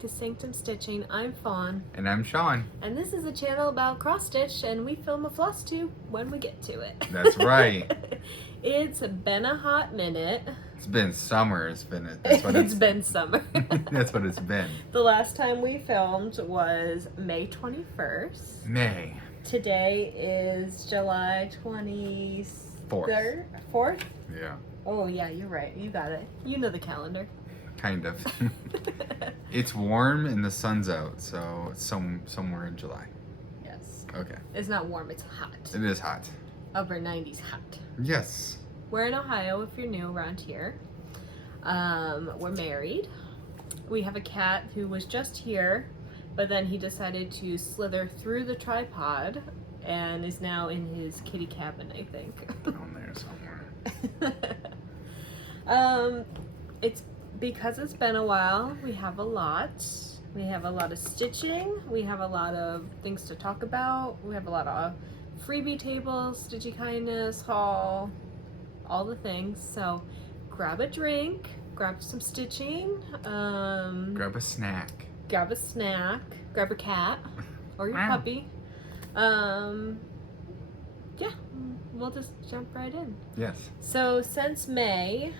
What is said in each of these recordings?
to Sanctum Stitching. I'm Fawn. And I'm Shawn. And this is a channel about cross stitch, and we film a Flosstube when we get to it. That's right. It's been a hot minute. It's been summer. It's been summer. That's what it's been. The last time we filmed was May 21st. May. Today is July 24th. 4th? Yeah. Oh yeah, you're right. You got it. You know the calendar. Kind of. It's warm and the sun's out, so it's somewhere in July. Yes. Okay. It's not warm, it's hot. It is hot. Upper 90s hot. Yes. We're in Ohio if you're new around here. We're married. We have a cat who was just here, but then he decided to slither through the tripod and is now in his kitty cabin, I think. Down there somewhere. It's because it's been a while. We have a lot. We have a lot of stitching. We have a lot of things to talk about. We have a lot of freebie tables, Stitchy Kindness, haul, all the things. So grab a drink, grab some stitching. Grab a snack. Grab a snack. Grab a cat or your puppy. Yeah, we'll just jump right in. Yes. So since May,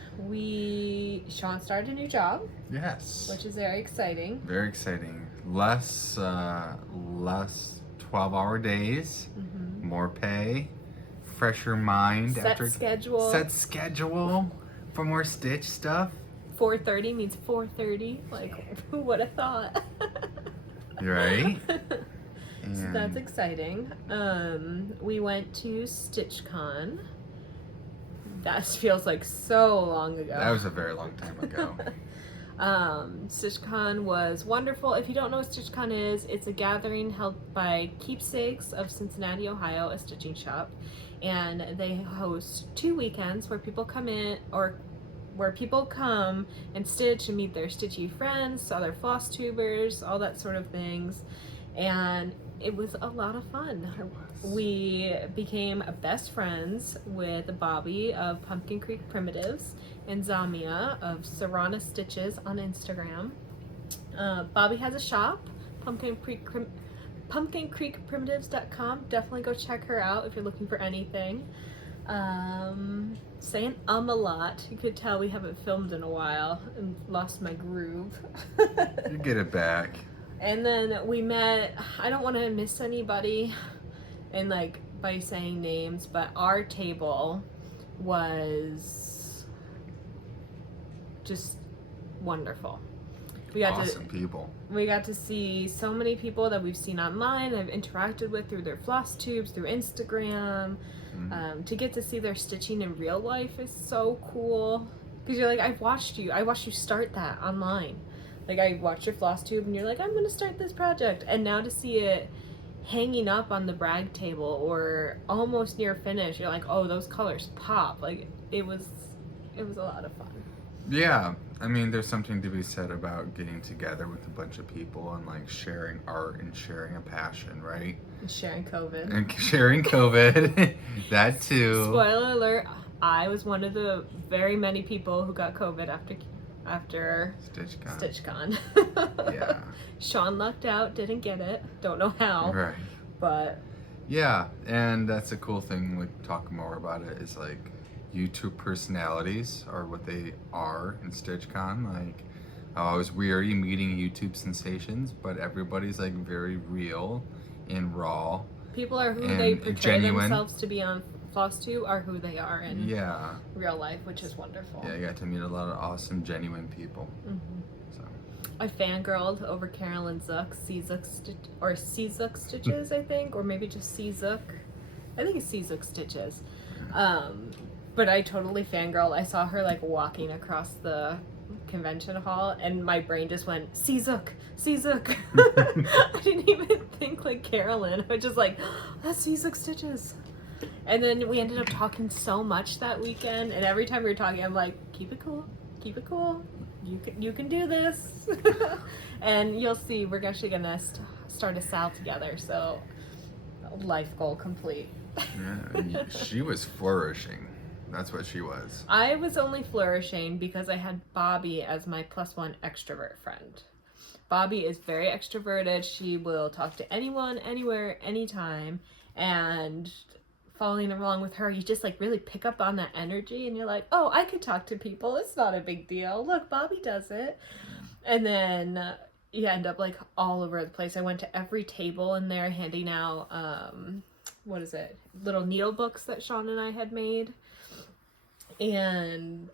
Shawn started a new job. Yes. Which is very exciting. Very exciting. Less 12-hour days. Mm-hmm. More pay. Fresher mind. Set schedule. Set schedule for more stitch stuff. 4:30 means 4:30. Like, who would have thought? You're right. So that's exciting. We went to StitchCon. That feels like so long ago. That was a very long time ago. StitchCon was wonderful. If you don't know what StitchCon is, it's a gathering held by Keepsakes of Cincinnati, Ohio, a stitching shop. And they host 2 weekends where people come in, or where people come and stitch and meet their stitchy friends, other floss tubers, all that sort of things. And it was a lot of fun. We became best friends with Bobby of Pumpkin Creek Primitives and Zamia of Serrana Stitches on Instagram. Bobby has a shop, pumpkincreekprimitives.com. Definitely go check her out if you're looking for anything. Saying a lot. You could tell we haven't filmed in a while and lost my groove. You get it back. And then we met, I don't want to miss anybody and like by saying names, but our table was just wonderful. We got awesome people. We got to see so many people that we've seen online, I've interacted with through their floss tubes, through Instagram. Mm-hmm. To get to see their stitching in real life is so cool. Because you're like, I watched you start that online. Like, I watched your floss tube and you're like, I'm gonna start this project. And now to see it hanging up on the brag table or almost near finish, you're like, oh, those colors pop. Like, it was a lot of fun. Yeah, I mean, there's something to be said about getting together with a bunch of people and like sharing art and sharing a passion, right? And sharing COVID. And sharing COVID. That too. Spoiler alert, I was one of the very many people who got COVID after StitchCon. Yeah. Shawn lucked out, didn't get it. Don't know how. Right. But yeah, and that's a cool thing, like talk more about it, is like YouTube personalities are what they are in StitchCon. Like, I was weary meeting YouTube sensations, but everybody's like very real and raw. People are who they portray themselves to be on Flosstube are who they are in real life, which is wonderful. Yeah, I got to meet a lot of awesome, genuine people. Mm-hmm. So I fangirled over Carolyn Zook, C-Zook Stitches, I think, or maybe just C-Zook. I think it's C-Zook Stitches. But I totally fangirled. I saw her like walking across the convention hall and my brain just went, C-Zook, C-Zook. I didn't even think like Carolyn. I was just like, that's C-Zook Stitches. And then we ended up talking so much that weekend, and every time we were talking, I'm like, keep it cool, keep it cool. You can do this. And you'll see, we're actually gonna start a SAL together, so life goal complete. Yeah, she was flourishing. That's what she was. I was only flourishing because I had Bobby as my +1 extrovert friend. Bobby is very extroverted. She will talk to anyone, anywhere, anytime. And following along with her, you just like really pick up on that energy and you're like, oh, I could talk to people. It's not a big deal. Look, Bobby does it. And then you end up like all over the place. I went to every table in there handing out, what is it? Little needle books that Shawn and I had made. And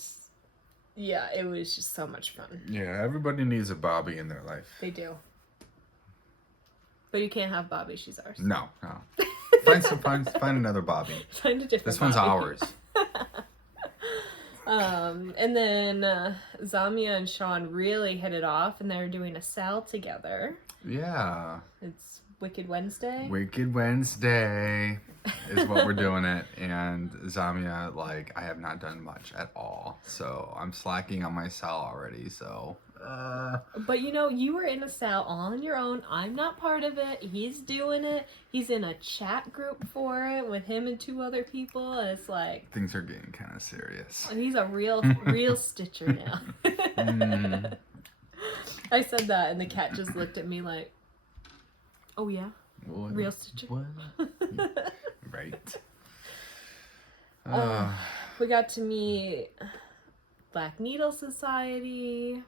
yeah, it was just so much fun. Yeah, everybody needs a Bobby in their life. They do. But you can't have Bobby. She's ours. No. Find another Bobby. Find a different This one's Bobby. ours. And then Zamia and Shawn really hit it off, and they're doing a SAL together. Yeah. It's Wicked Wednesday. Wicked Wednesday is what we're doing it. And Zamia, like, I have not done much at all. So I'm slacking on my SAL already. So. But you know, you were in a SAL all on your own. I'm not part of it. He's doing it. He's in a chat group for it with him and 2 other people. And it's like. Things are getting kind of serious. And he's a real stitcher now. I said that, and the cat just looked at me like, oh yeah, What? real stitcher. What? Right. We got to meet Black Needle Society,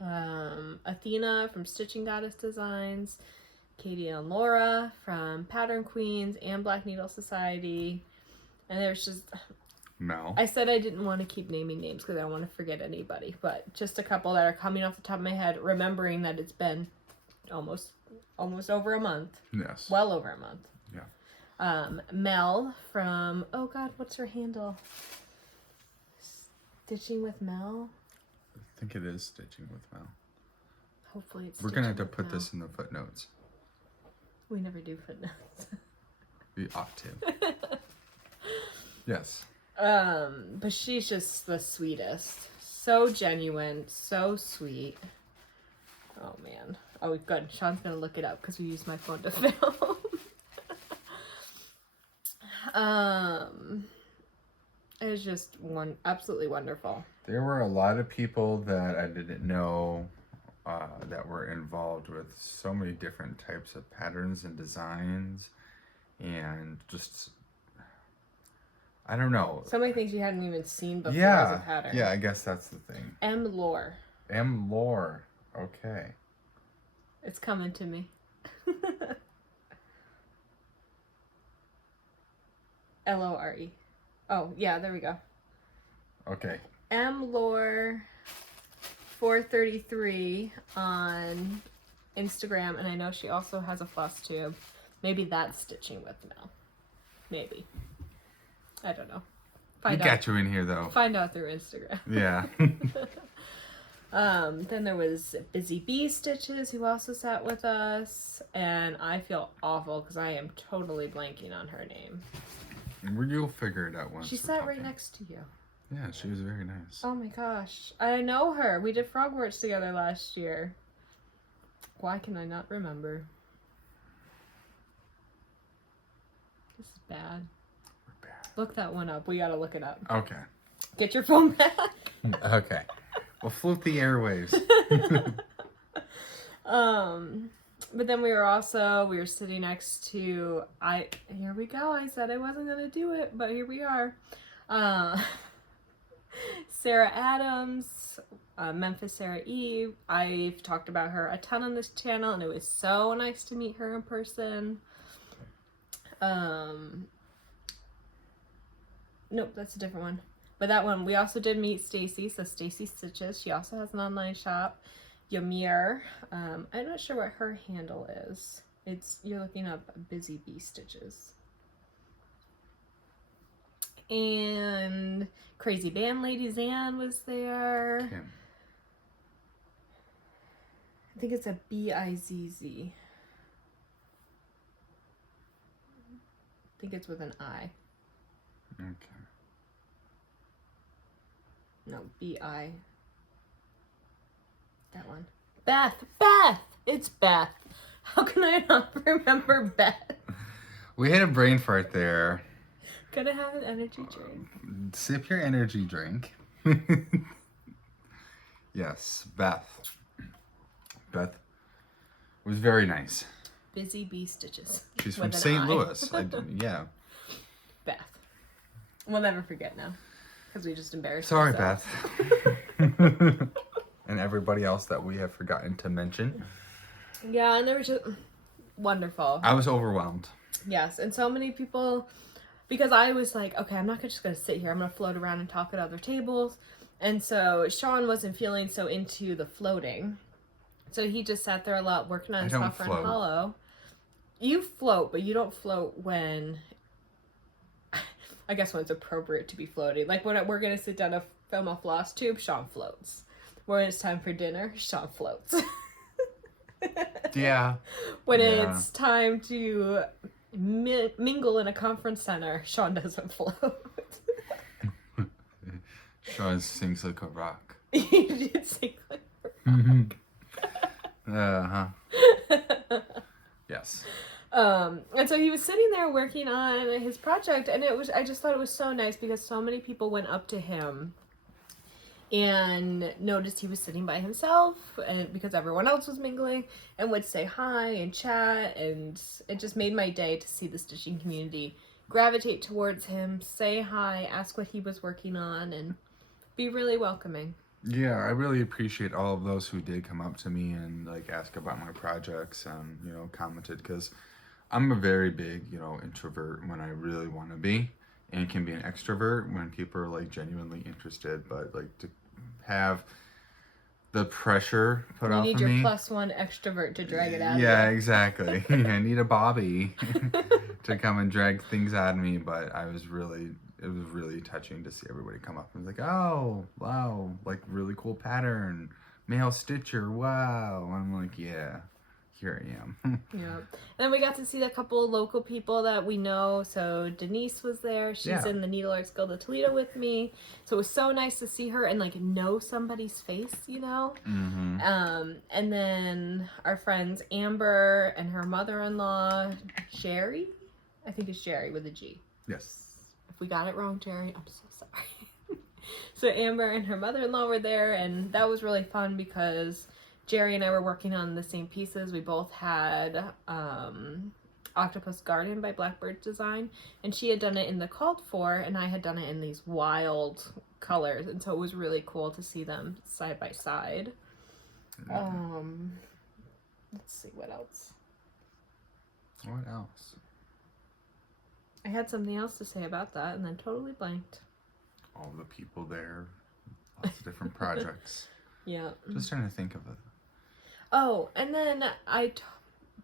Athena from Stitching Goddess Designs, Katie and Laura from Pattern Queens and Black Needle Society, and there's just. Mel. I said I didn't want to keep naming names because I don't want to forget anybody, but just a couple that are coming off the top of my head, remembering that it's been almost over a month. Yes. Well over a month. Yeah. Mel from, oh God, what's her handle? Stitching with Mel? I think it is Stitching with Mel. Hopefully it's We're going to have to Stitching put with Mel. this in the footnotes. We never do footnotes. We ought to. Yes. But she's just the sweetest. So genuine, so sweet. Oh man. Oh good. Shawn's gonna look it up because we used my phone to film. It was just absolutely wonderful. There were a lot of people that I didn't know that were involved with so many different types of patterns and designs, and just I don't know. So many things you hadn't even seen before as a pattern. Yeah, I guess that's the thing. M. Lore. M. Lore. Okay. It's coming to me. Lore. Oh, yeah, there we go. Okay. M. Lore 433 on Instagram, and I know she also has a Flosstube. Maybe that's Stitching with Mel. Maybe. I don't know. We got you in here though. Find out through Instagram. Yeah. Then there was Busy Bee Stitches, who also sat with us, and I feel awful because I am totally blanking on her name. You'll figure it out once. She sat right next to you. Yeah, she was very nice. Oh my gosh. I know her. We did Frogwarts together last year. Why can I not remember? This is bad. We're bad. Look that one up. We gotta look it up. Okay. Get your phone back. Okay. We'll float the airwaves. But then we were sitting next to, here we go. I said I wasn't gonna do it, but here we are. Sarah Adams, Memphis Sarah Eve. I've talked about her a ton on this channel, and it was so nice to meet her in person. Nope, that's a different one. But that one, we also did meet Stacy, so Stacy Stitches. She also has an online shop. Ymir. I'm not sure what her handle is. You're looking up Busy Bee Stitches. And Crazy Band Lady Zan was there. Okay. I think it's a B-I-Z-Z. I think it's with an I. Okay. No, B-I. That one. Beth! Beth! It's Beth. How can I not remember Beth? We had a brain fart there. Gotta have an energy drink. Sip your energy drink. Yes, Beth. Beth was very nice. Busy Bee Stitches. She's from with an St. I. Louis. Yeah. Beth. We'll never forget now. Because we just embarrassed Sorry, ourselves. Beth. And everybody else that we have forgotten to mention. Yeah, and they were just wonderful. I was overwhelmed. Yes, and so many people, because I was like, okay, I'm not just going to sit here. I'm going to float around and talk at other tables. And so Shawn wasn't feeling so into the floating. So he just sat there a lot working on Software and Hollow. You float, but you don't float when, I guess when it's appropriate to be floating. Like when we're going to sit down to film a Flosstube, Shawn floats. When it's time for dinner, Shawn floats. Yeah. When it's time to mingle in a conference center, Shawn doesn't float. Shawn sings like a rock. He did sing like a rock. Yes. And so he was sitting there working on his project, and I just thought it was so nice because so many people went up to him and noticed he was sitting by himself, and because everyone else was mingling, and would say hi and chat, and it just made my day to see the stitching community gravitate towards him, say hi, ask what he was working on, and be really welcoming. Yeah, I really appreciate all of those who did come up to me and like ask about my projects and, you know, commented, because I'm a very big, you know, introvert when I really want to be, and can be an extrovert when people are like genuinely interested, but like to have the pressure put off of me. You need your +1 extrovert to drag it out. Yeah, exactly. I need a Bobby to come and drag things out of me, but it was really touching to see everybody come up and was like, oh, wow, like really cool pattern, male stitcher, wow. I'm like, yeah, here I am. Yeah. And then we got to see a couple local people that we know. So Denise was there. She's in the Needle Arts Guild of Toledo with me. So it was so nice to see her and like know somebody's face, you know? Mm-hmm. And then our friends Amber and her mother-in-law, Jerry. I think it's Jerry with a G. Yes. If we got it wrong, Jerry, I'm so sorry. So Amber and her mother-in-law were there, and that was really fun because Jerry and I were working on the same pieces. We both had Octopus Garden by Blackbird Design, and she had done it in the called for, and I had done it in these wild colors, and so it was really cool to see them side by side. Let's see, what else? What else? I had something else to say about that, and then totally blanked. All the people there, lots of different projects. Yeah. Just trying to think of it. Oh, and then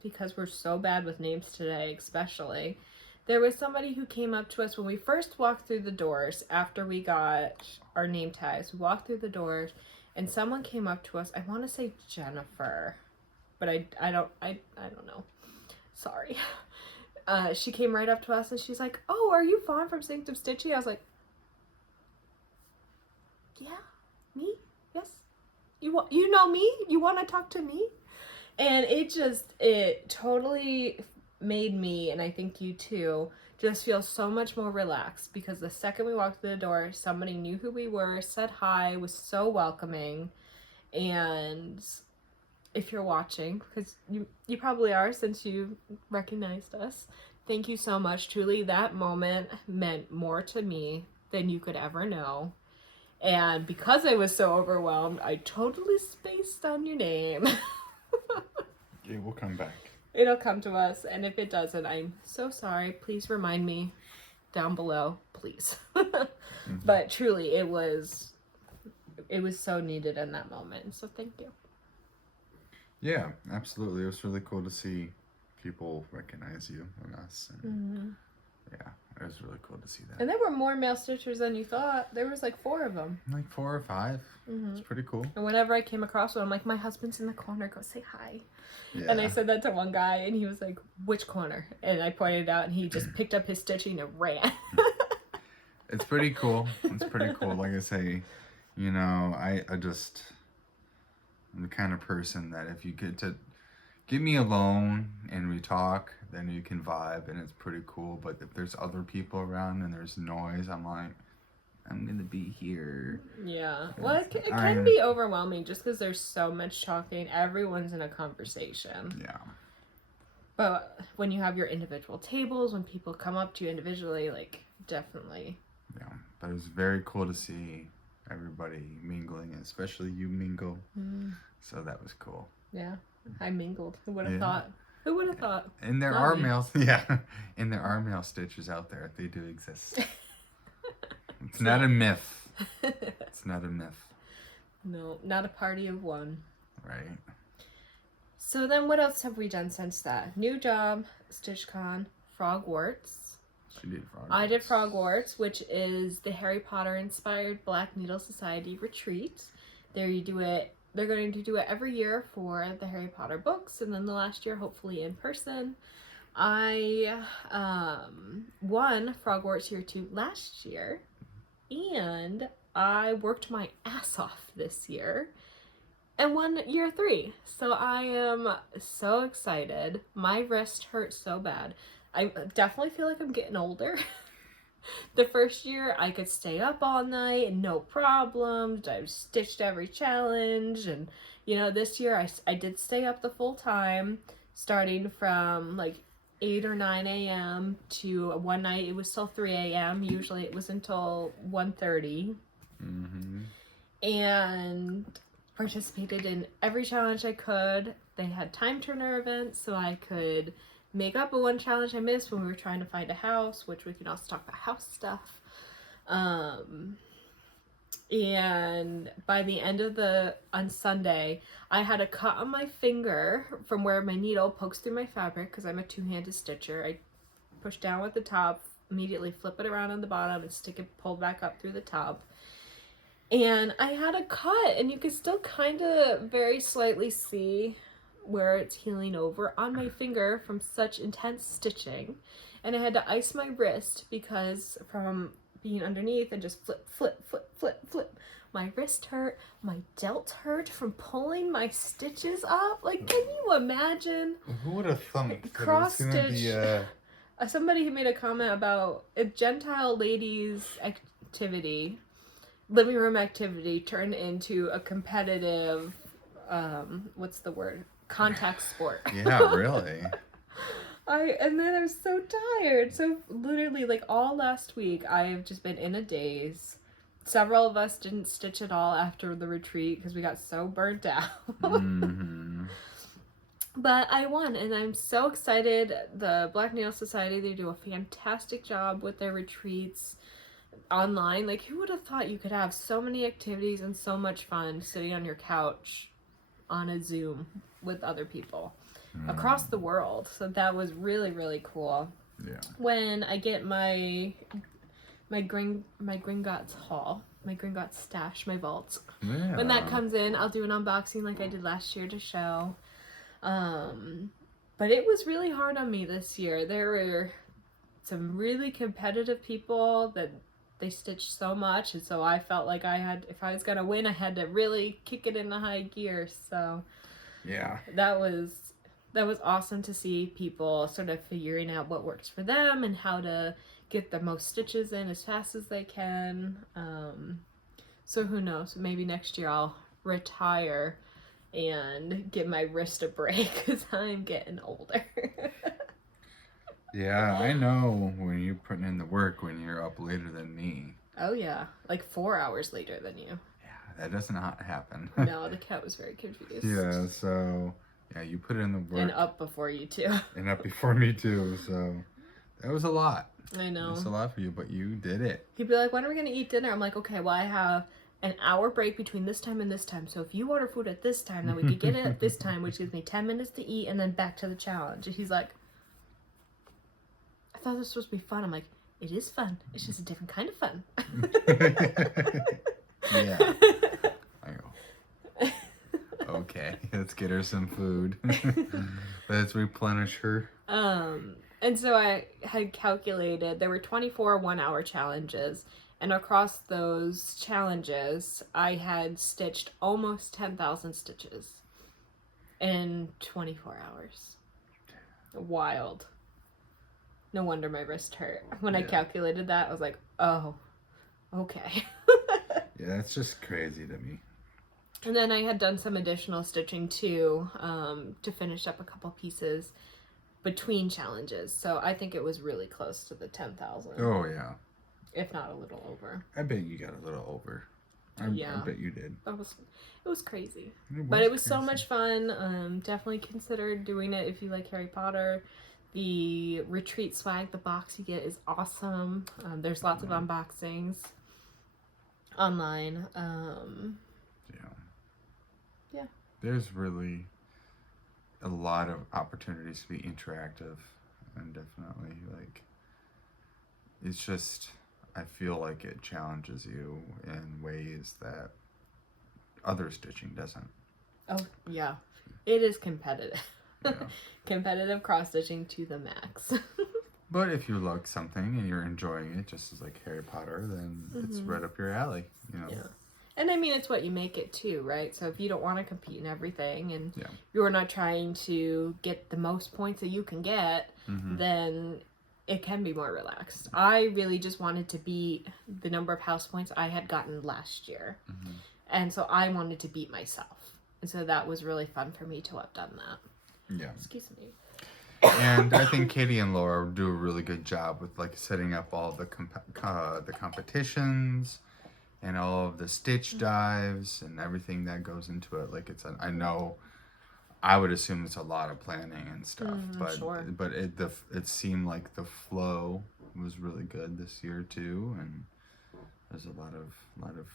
because we're so bad with names today, especially, there was somebody who came up to us when we first walked through the doors after we got our name tags. We walked through the doors, and someone came up to us. I want to say Jennifer, but I don't know. Sorry. She came right up to us and she's like, "Oh, are you Fawn from Sanctum Stitchy?" I was like, "Yeah, me? Yes. You know me? You want to talk to me?" And it totally made me, and I think you too, just feel so much more relaxed, because the second we walked through the door, somebody knew who we were, said hi, was so welcoming. And if you're watching, because you probably are since you recognized us, thank you so much. Truly, that moment meant more to me than you could ever know. And because I was so overwhelmed, I totally spaced on your name. It will come back. It'll come to us, and if it doesn't, I'm so sorry. Please remind me down below, please. But truly, it was so needed in that moment, so thank you. Yeah, absolutely. It was really cool to see people recognize you and us. And yeah, it was really cool to see that. And there were more male stitchers than you thought. There was like 4 of them. Like 4 or 5. It's pretty cool. And whenever I came across one, I'm like, "My husband's in the corner, go say hi." Yeah. And I said that to one guy, and he was like, "Which corner?" And I pointed out, and he just picked up his stitching and ran. It's pretty cool. It's pretty cool. Like I say, you know, I'm the kind of person that if you get me alone and we talk, then you can vibe and it's pretty cool. But if there's other people around and there's noise, I'm like, I'm gonna be here. Yeah. Well, it can I'm- be overwhelming just because there's so much talking. Everyone's in a conversation. Yeah. But when you have your individual tables, when people come up to you individually, like, definitely. Yeah. But it was very cool to see everybody mingling, especially you mingle. So that was cool. Yeah. I mingled. Who would have Yeah. thought? Who would have thought? And there Not are me. male, yeah, and there are male stitchers out there. They do exist. It's not a myth. It's not a myth, No, not a party of one. right? So then what else have we done since that? New job, StitchCon, Frogwarts. She did Frogwarts. I did Frogwarts, which is the Harry Potter inspired Black Needle Society retreat. There you do it. They're going to do it every year for the Harry Potter books, and then the last year, hopefully in person. I won Frogwarts Year 2 last year, and I worked my ass off this year and won Year 3. So I am so excited. My wrist hurts so bad. I definitely feel like I'm getting older. The first year I could stay up all night, no problems. I've stitched every challenge, and this year I did stay up the full time, starting from like 8 or 9 a.m. to one night it was till 3 a.m. Usually it was until 1:30. And participated in every challenge I could. They had time turner events, so I could make up a one challenge I missed when we were trying to find a house, which we can also talk about house stuff. And by the end of on Sunday, I had a cut on my finger from where my needle pokes through my fabric, because I'm a two-handed stitcher. I push down with the top, immediately flip it around on the bottom, and stick it pulled back up through the top. And I had a cut, and you can still kind of very slightly see where it's healing over on my finger from such intense stitching. And I had to ice my wrist because from being underneath and just flip, flip, flip, flip, flip, my wrist hurt, my delt hurt from pulling my stitches up. Like, can you imagine? Who would have thunk Cross that it was gonna be stitch. Somebody who made a comment about a Gentile ladies activity, living room activity, turned into a competitive, what's the word? Contact sport. Yeah, really. And then I was so tired. So literally, like, all last week, I've just been in a daze. Several of us didn't stitch at all after the retreat because we got so burnt out. But I won, and I'm so excited. The Black Needle Society, they do a fantastic job with their retreats online. Like, who would have thought you could have so many activities and so much fun sitting on your couch on a Zoom with other people across the world? So that was really, really cool. Yeah. When I get my Gringotts haul, my Gringotts stash, my vaults, when that comes in, I'll do an unboxing like I did last year to show. But it was really hard on me this year. There were some really competitive people that they stitched so much, and so I felt like if I was gonna win, I had to really kick it into high gear. So yeah, that was awesome to see people sort of figuring out what works for them and how to get the most stitches in as fast as they can. So who knows, maybe next year I'll retire and give my wrist a break because I'm getting older. Yeah, I know when you're putting in the work when you're up later than me. Oh yeah, like 4 hours later than you. Yeah, that doesn't happen. No, the cat was very confused. Yeah, so yeah, you put in the work. And up before you too. And up before me too, so that was a lot. I know. It's a lot for you, but you did it. He'd be like, when are we gonna eat dinner? I'm like, okay, well, I have an hour break between this time and this time. So if you order food at this time, then we could get it at this time, which gives me 10 minutes to eat and then back to the challenge. And he's like, I thought this was supposed to be fun. I'm like, it is fun. It's just a different kind of fun. Yeah. I go, okay, let's get her some food. Let's replenish her. And so I had calculated there were 24 1-hour challenges, and across those challenges I had stitched almost 10,000 stitches in 24 hours. Wild. No wonder my wrist hurt. When I calculated that, I was like, oh, okay. Yeah, that's just crazy to me. And then I had done some additional stitching too, to finish up a couple pieces between challenges. So I think it was really close to the 10,000. Oh yeah. If not a little over. I bet you got a little over. I bet you did. It was crazy. But it was so much fun. Definitely consider doing it if you like Harry Potter. The retreat swag, the box you get is awesome. There's lots of unboxings online. Yeah. There's really a lot of opportunities to be interactive, and definitely like it's just, I feel like it challenges you in ways that other stitching doesn't. Oh yeah, it is competitive. Yeah. Competitive cross stitching to the max. But if you like something and you're enjoying it just as like Harry Potter, then it's right up your alley, you know. Yeah. And I mean, it's what you make it too, right? So if you don't want to compete in everything and Yeah. you're not trying to get the most points that you can get, then it can be more relaxed. I really just wanted to beat the number of house points I had gotten last year. And so I wanted to beat myself. And so that was really fun for me to have done that. Yeah. Excuse me. And I think Katie and Laura do a really good job with like setting up all the competitions and all of the stitch dives and everything that goes into it. Like I know, I would assume it's a lot of planning and stuff, but it seemed like the flow was really good this year too, and there's a lot of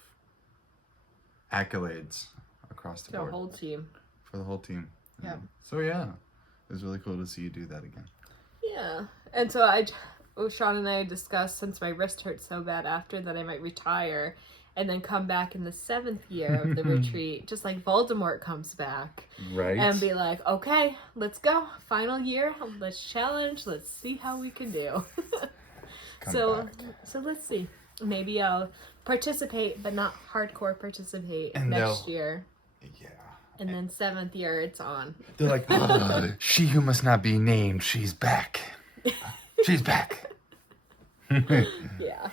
accolades across the board. The whole team. For the whole team. Yeah. So yeah, it was really cool to see you do that again. Yeah. And so Shawn and I discussed, since my wrist hurt so bad after, that I might retire and then come back in the 7th year of the retreat, just like Voldemort comes back. Right. And be like, okay, let's go. Final year. Let's challenge. Let's see how we can do. So let's see. Maybe I'll participate, but not hardcore participate and next year. Yeah. And then 7th year, it's on. They're like, she who must not be named, she's back. She's back. Yeah.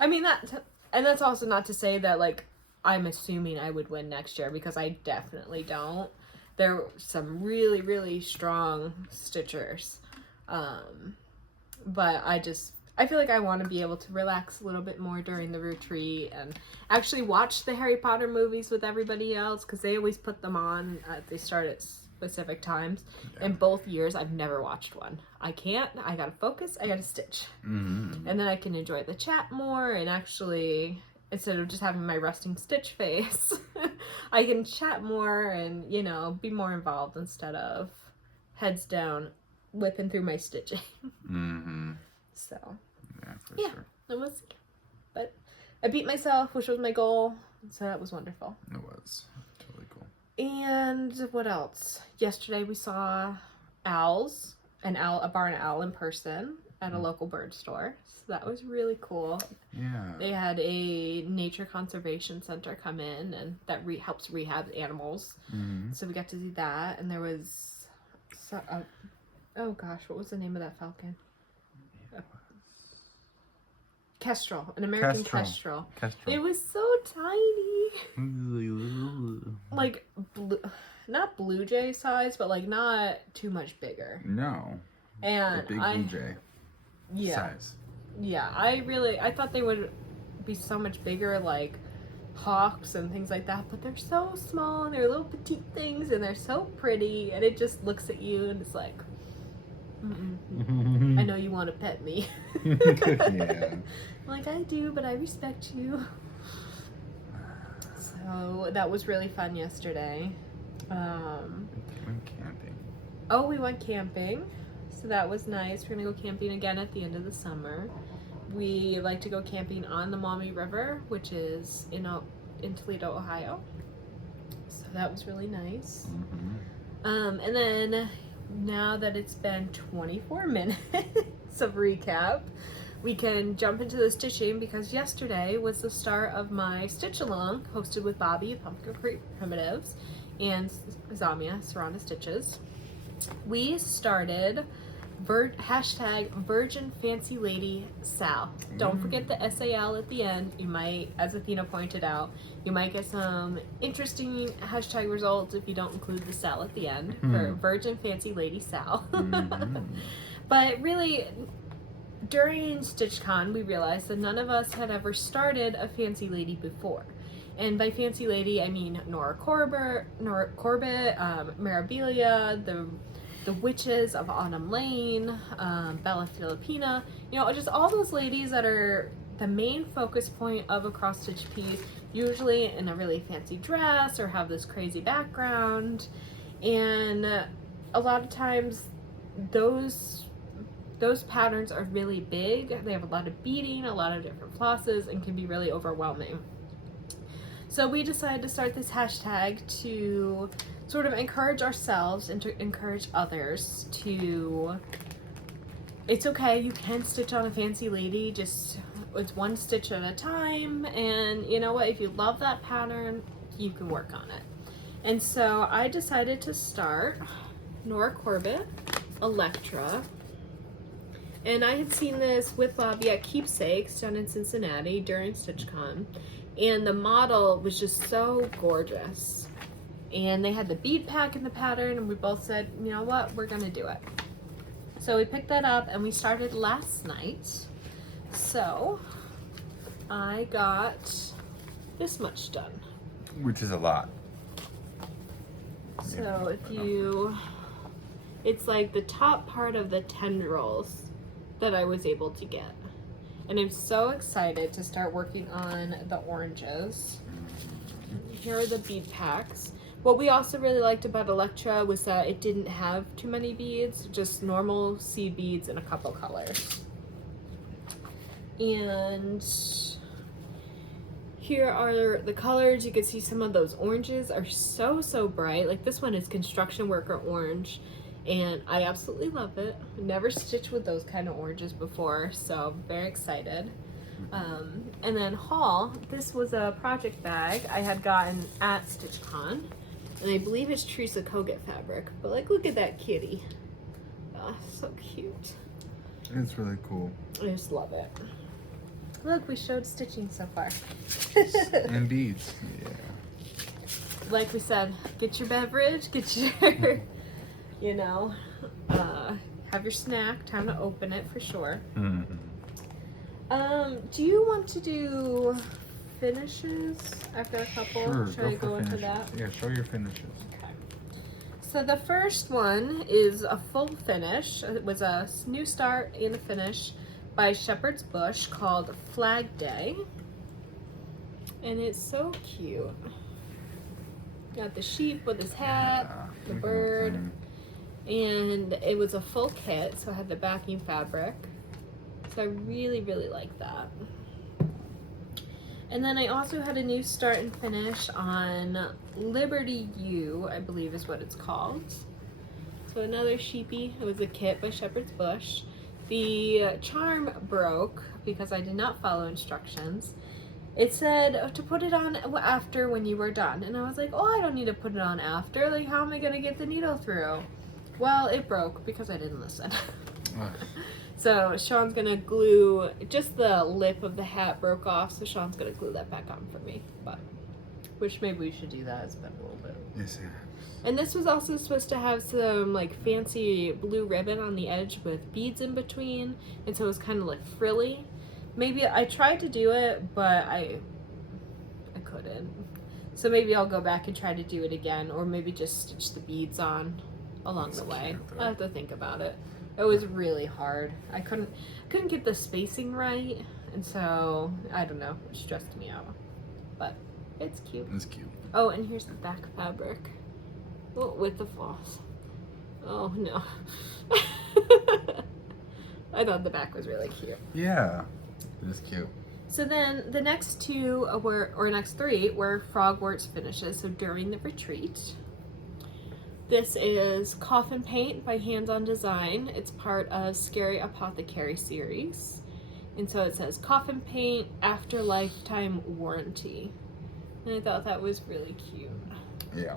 I mean, that's also not to say that, like, I'm assuming I would win next year, because I definitely don't. There are some really, really strong stitchers. But I feel like I want to be able to relax a little bit more during the retreat and actually watch the Harry Potter movies with everybody else, because they always put them on. They start at specific times. Yeah. In both years, I've never watched one. I can't. I gotta focus. I gotta stitch. And then I can enjoy the chat more, and actually, instead of just having my resting stitch face, I can chat more and, you know, be more involved instead of heads down whipping through my stitching. So, for sure. It was, but I beat myself, which was my goal, so that was wonderful. It was totally cool. And what else? Yesterday we saw owls, a barn owl in person at a local bird store, so that was really cool. Yeah. They had a nature conservation center come in, and that helps rehab animals. So we got to see that, and there was, oh gosh, what was the name of that falcon? Kestrel, an American kestrel. It was so tiny. Like, not blue jay size, but like not too much bigger. No. And a big blue jay size. Yeah, I thought they would be so much bigger, like hawks and things like that, but they're so small, and they're little petite things, and they're so pretty, and it just looks at you and it's like, I know you want to pet me. Yeah. Like, I do, but I respect you. So that was really fun yesterday. We went camping. Oh, we went camping. So that was nice. We're gonna go camping again at the end of the summer. We like to go camping on the Maumee River, which is in Toledo, Ohio. So that was really nice. And then now that it's been 24 minutes of recap, we can jump into the stitching, because yesterday was the start of my stitch along hosted with Bobby at Pumpkin Creek Primitives and Zamia Serrana Stitches. We started hashtag Virgin Fancy Lady SAL. Don't forget the SAL at the end. You might, as Athena pointed out, you might get some interesting hashtag results if you don't include the SAL at the end for Virgin Fancy Lady SAL. But really, during StitchCon, we realized that none of us had ever started a Fancy Lady before. And by Fancy Lady, I mean Nora Corbett, Mirabilia, the Witches of Autumn Lane, Bella Filipina, you know, just all those ladies that are the main focus point of a cross-stitch piece, usually in a really fancy dress or have this crazy background. And a lot of times those patterns are really big. They have a lot of beading, a lot of different flosses, and can be really overwhelming. So we decided to start this hashtag to sort of encourage ourselves and to encourage others to, it's okay, you can stitch on a fancy lady, just it's one stitch at a time, and you know what, if you love that pattern, you can work on it. And so I decided to start Nora Corbett, Electra, and I had seen this with Bobby at Keepsakes down in Cincinnati during StitchCon, and the model was just so gorgeous. And they had the bead pack in the pattern, and we both said, you know what, we're gonna do it. So we picked that up and we started last night. So I got this much done. Which is a lot. So if you, it's like the top part of the tendrils that I was able to get. And I'm so excited to start working on the oranges. Here are the bead packs. What we also really liked about Electra was that it didn't have too many beads, just normal seed beads in a couple colors. And here are the colors. You can see some of those oranges are so bright. Like this one is Construction Worker Orange, and I absolutely love it. Never stitched with those kind of oranges before, so very excited. And then haul, this was a project bag I had gotten at StitchCon. And I believe it's Teresa Kogut fabric, but like, look at that kitty. Oh, so cute. It's really cool. I just love it. Look, we showed stitching so far. And beads, yeah. Like we said, get your beverage, get your, you know, have your snack, time to open it for sure. Do you want to do finishes after a couple? Sure, Should I go into that? Yeah, show your finishes. Okay. So the first one is a full finish. It was a new start and a finish by Shepherd's Bush called Flag Day. And it's so cute. Got the sheep with his hat, the bird, and it was a full kit, so I had the backing fabric. So I really like that. And then I also had a new start and finish on Liberty U, I believe is what it's called. So another sheepy. It was a kit by Shepherd's Bush. The charm broke because I did not follow instructions. It said to put it on after when you were done. And I was like, oh, I don't need to put it on after. Like, how am I going to get the needle through? Well, it broke because I didn't listen. So Shawn's gonna glue, just the lip of the hat broke off, so Shawn's gonna glue that back on for me. But, which maybe we should do that, it's been a little bit. Yes, yeah. And this was also supposed to have some like fancy blue ribbon on the edge with beads in between, and so it was kind of like frilly. Maybe I tried to do it, but I couldn't. So maybe I'll go back and try to do it again, or maybe just stitch the beads on along the way. I'll have to think about it. It was really hard. I couldn't get the spacing right, and so I don't know, it stressed me out. But it's cute. It's cute. Oh, and here's the back fabric. Oh, with the floss. Oh no. I thought the back was really cute. Yeah, it is cute. So then the next two next three were Frogwarts finishes, so during the retreat. This is Coffin Paint by Hands On Design. It's part of Scary Apothecary series. And so it says Coffin Paint After Lifetime Warranty. And I thought that was really cute. Yeah.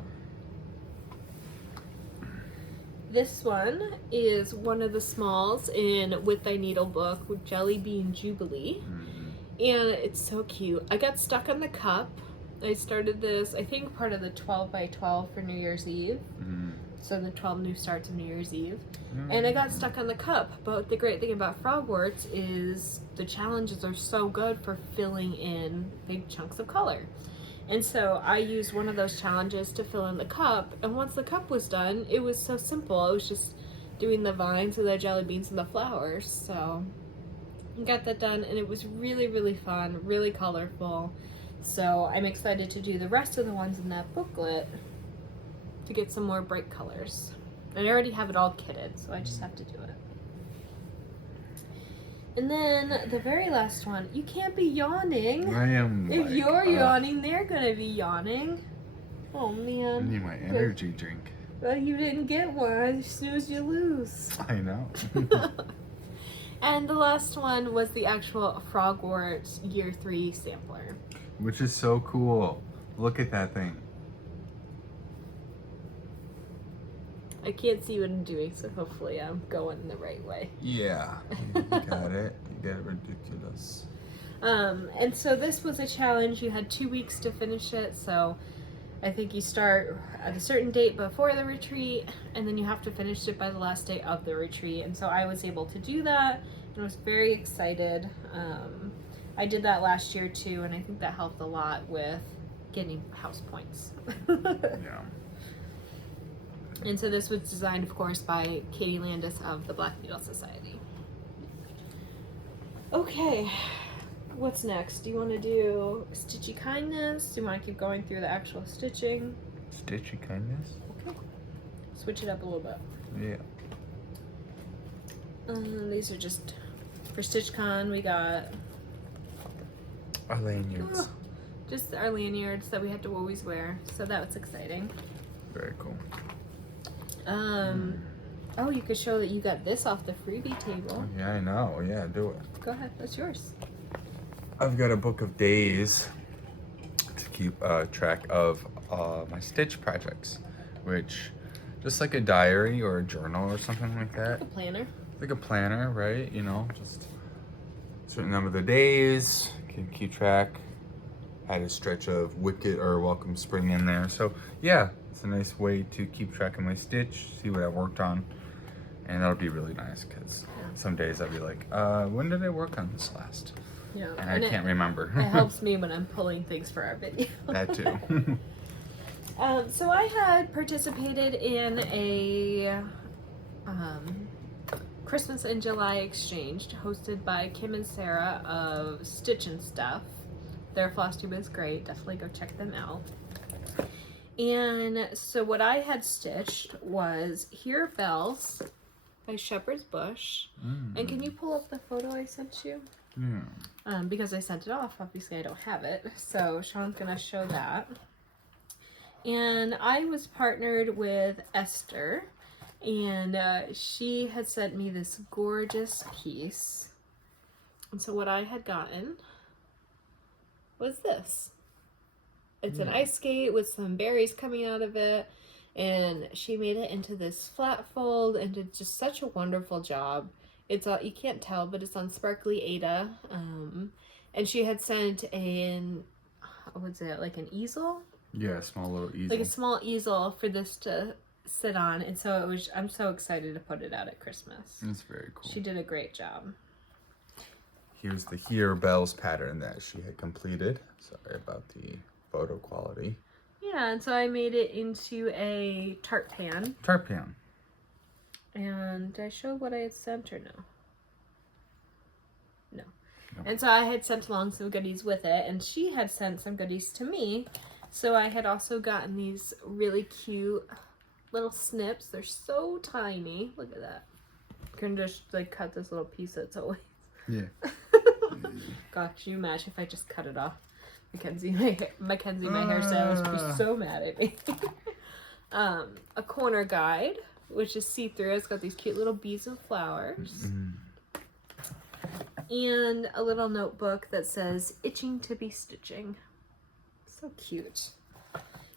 this one is one of the smalls in With Thy Needle book with Jelly Bean Jubilee. And it's so cute. I got stuck on the cup. I started this, I think, part of the 12 by 12 for New Year's Eve. So the 12 new starts of New Year's Eve. And I got stuck on the cup. But the great thing about Frogwarts is the challenges are so good for filling in big chunks of color. And so I used one of those challenges to fill in the cup. And once the cup was done, it was so simple. It was just doing the vines and the jelly beans and the flowers. So I got that done, and it was really, really fun, really colorful. So I'm excited to do the rest of the ones in that booklet to get some more bright colors. And I already have it all kitted, so I just have to do it. And then the very last one, you can't be yawning. I am. If you're yawning, they're gonna be yawning. Oh man. I need my energy drink. Well, you didn't get one. You snooze, you lose. I know. And the last one was the actual Frogwarts Year 3 sampler. Which is so cool. Look at that thing. I can't see what I'm doing, so hopefully I'm going the right way. Yeah, you got it. You got it ridiculous. And so this was a challenge. You had 2 weeks to finish it, so I think you start at a certain date before the retreat, and then you have to finish it by the last day of the retreat. And so I was able to do that, and I was very excited. I did that last year too, and I think that helped a lot with getting house points. Yeah. And so this was designed, of course, by Katie Landis of the Black Needle Society. Okay, what's next? Do you want to do Stitchy Kindness? Do you want to keep going through the actual stitching? Stitchy Kindness? Okay. Switch it up a little bit. Yeah. These are just for StitchCon. We got Our lanyards. just our lanyards that we had to always wear. So that was exciting. Very cool. Oh, you could show that you got this off the freebie table. Yeah, I know. Yeah, do it. Go ahead, that's yours. I've got a book of days to keep track of my stitch projects, which just like a diary or a journal or something like that. A planner. Like a planner, right? You know, just a certain number of the days, can keep track. Had a stretch of Wicked or Welcome Spring in there. So yeah, it's a nice way to keep track of my stitch, see what I worked on. And that'll be really nice because some days I'll be like, when did I work on this last? Yeah. And I can't remember. It helps me when I'm pulling things for our video. That too. So I had participated in a Christmas in July exchange hosted by Kim and Sarah of Stitch and Stuff. Their Flosstube is great. Definitely go check them out. And so what I had stitched was Here Are Bells by Shepherd's Bush. And can you pull up the photo I sent you? Yeah. Because I sent it off, obviously I don't have it. So Shawn's gonna show that. And I was partnered with Esther, and she had sent me this gorgeous piece. And so what I had gotten was this. It's an ice skate with some berries coming out of it, and she made it into this flat fold and did just such a wonderful job. It's all, you can't tell, but it's on Sparkly Ada. And she had sent an, what's it, like an easel? Yeah, a small little easel. Like a small easel for this to sit on, and so it was, I'm so excited to put it out at Christmas. It's very cool. She did a great job. Here's the Here Bells pattern that she had completed. Sorry about the photo quality. Yeah, and so I made it into a tart pan. Tart pan. And did I show what I had sent or no? No. No. And so I had sent along some goodies with it, and she had sent some goodies to me. So I had also gotten these really cute little snips. They're so tiny. Look at that. You can just like cut this little piece that's always. Yeah. God, can you imagine if I just cut it off? Mackenzie, my hairstylist, would be so mad at me. A corner guide, which is see-through. It's got these cute little beads of flowers. And a little notebook that says, Itching to be Stitching. So cute.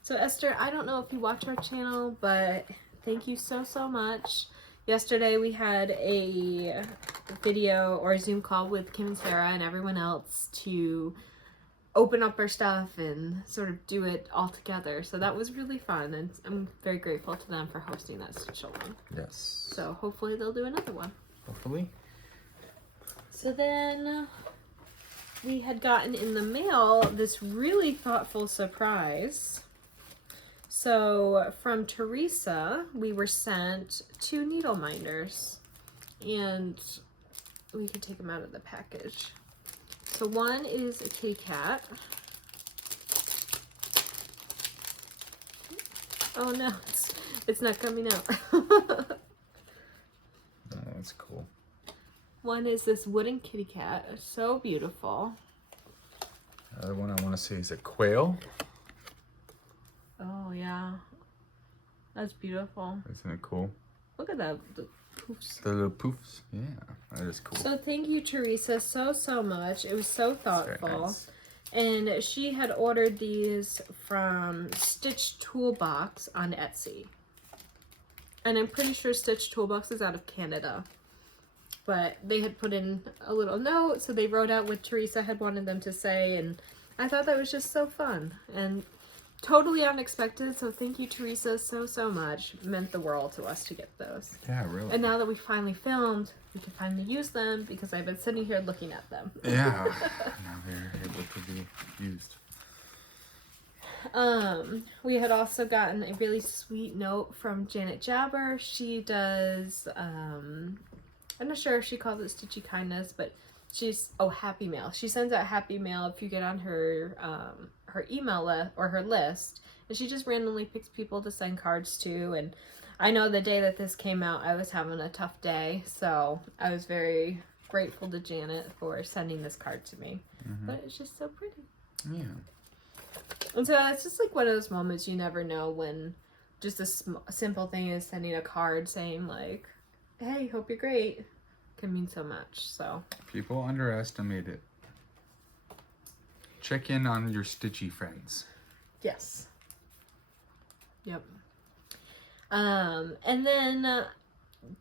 So Esther, I don't know if you watch our channel, but thank you so much. Yesterday we had a video or a Zoom call with Kim and Sarah and everyone else to open up our stuff and sort of do it all together. So that was really fun, and I'm very grateful to them for hosting that Stitch Along. Yes. So hopefully they'll do another one. Hopefully. So then we had gotten in the mail this really thoughtful surprise. So from Teresa, we were sent 2 needle minders, and we can take them out of the package. So one is a kitty cat. Oh no, it's not coming out. Oh, that's cool. One is this wooden kitty cat, so beautiful. The other one I want to say is a quail. Oh yeah, that's beautiful. Isn't it cool? Look at that, the poofs. The little poofs. Yeah, that is cool. So thank you, Teresa, so much. It was so thoughtful. Very nice. And she had ordered these from Stitch Toolbox on Etsy. And I'm pretty sure Stitch Toolbox is out of Canada. But they had put in a little note, so they wrote out what Teresa had wanted them to say, and I thought that was just so fun and totally unexpected. So thank you, Teresa, so much. It meant the world to us to get those. Yeah, really. And now that we finally filmed, we can finally use them because I've been sitting here looking at them. Yeah, now they're able to be used. We had also gotten a really sweet note from Janet Jabber. She does, I'm not sure if she calls it Stitchy Kindness, but she's, Happy Mail. She sends out Happy Mail if you get on her, her email list or her list, and she just randomly picks people to send cards to. And I know the day that this came out, I was having a tough day, so I was very grateful to Janet for sending this card to me. But it's just so pretty. Yeah. And so it's just like one of those moments you never know when just a simple thing is sending a card saying like, hey, hope you're great, can mean so much. So People underestimate it. Check in on your Stitchy friends. yes. Yep. And then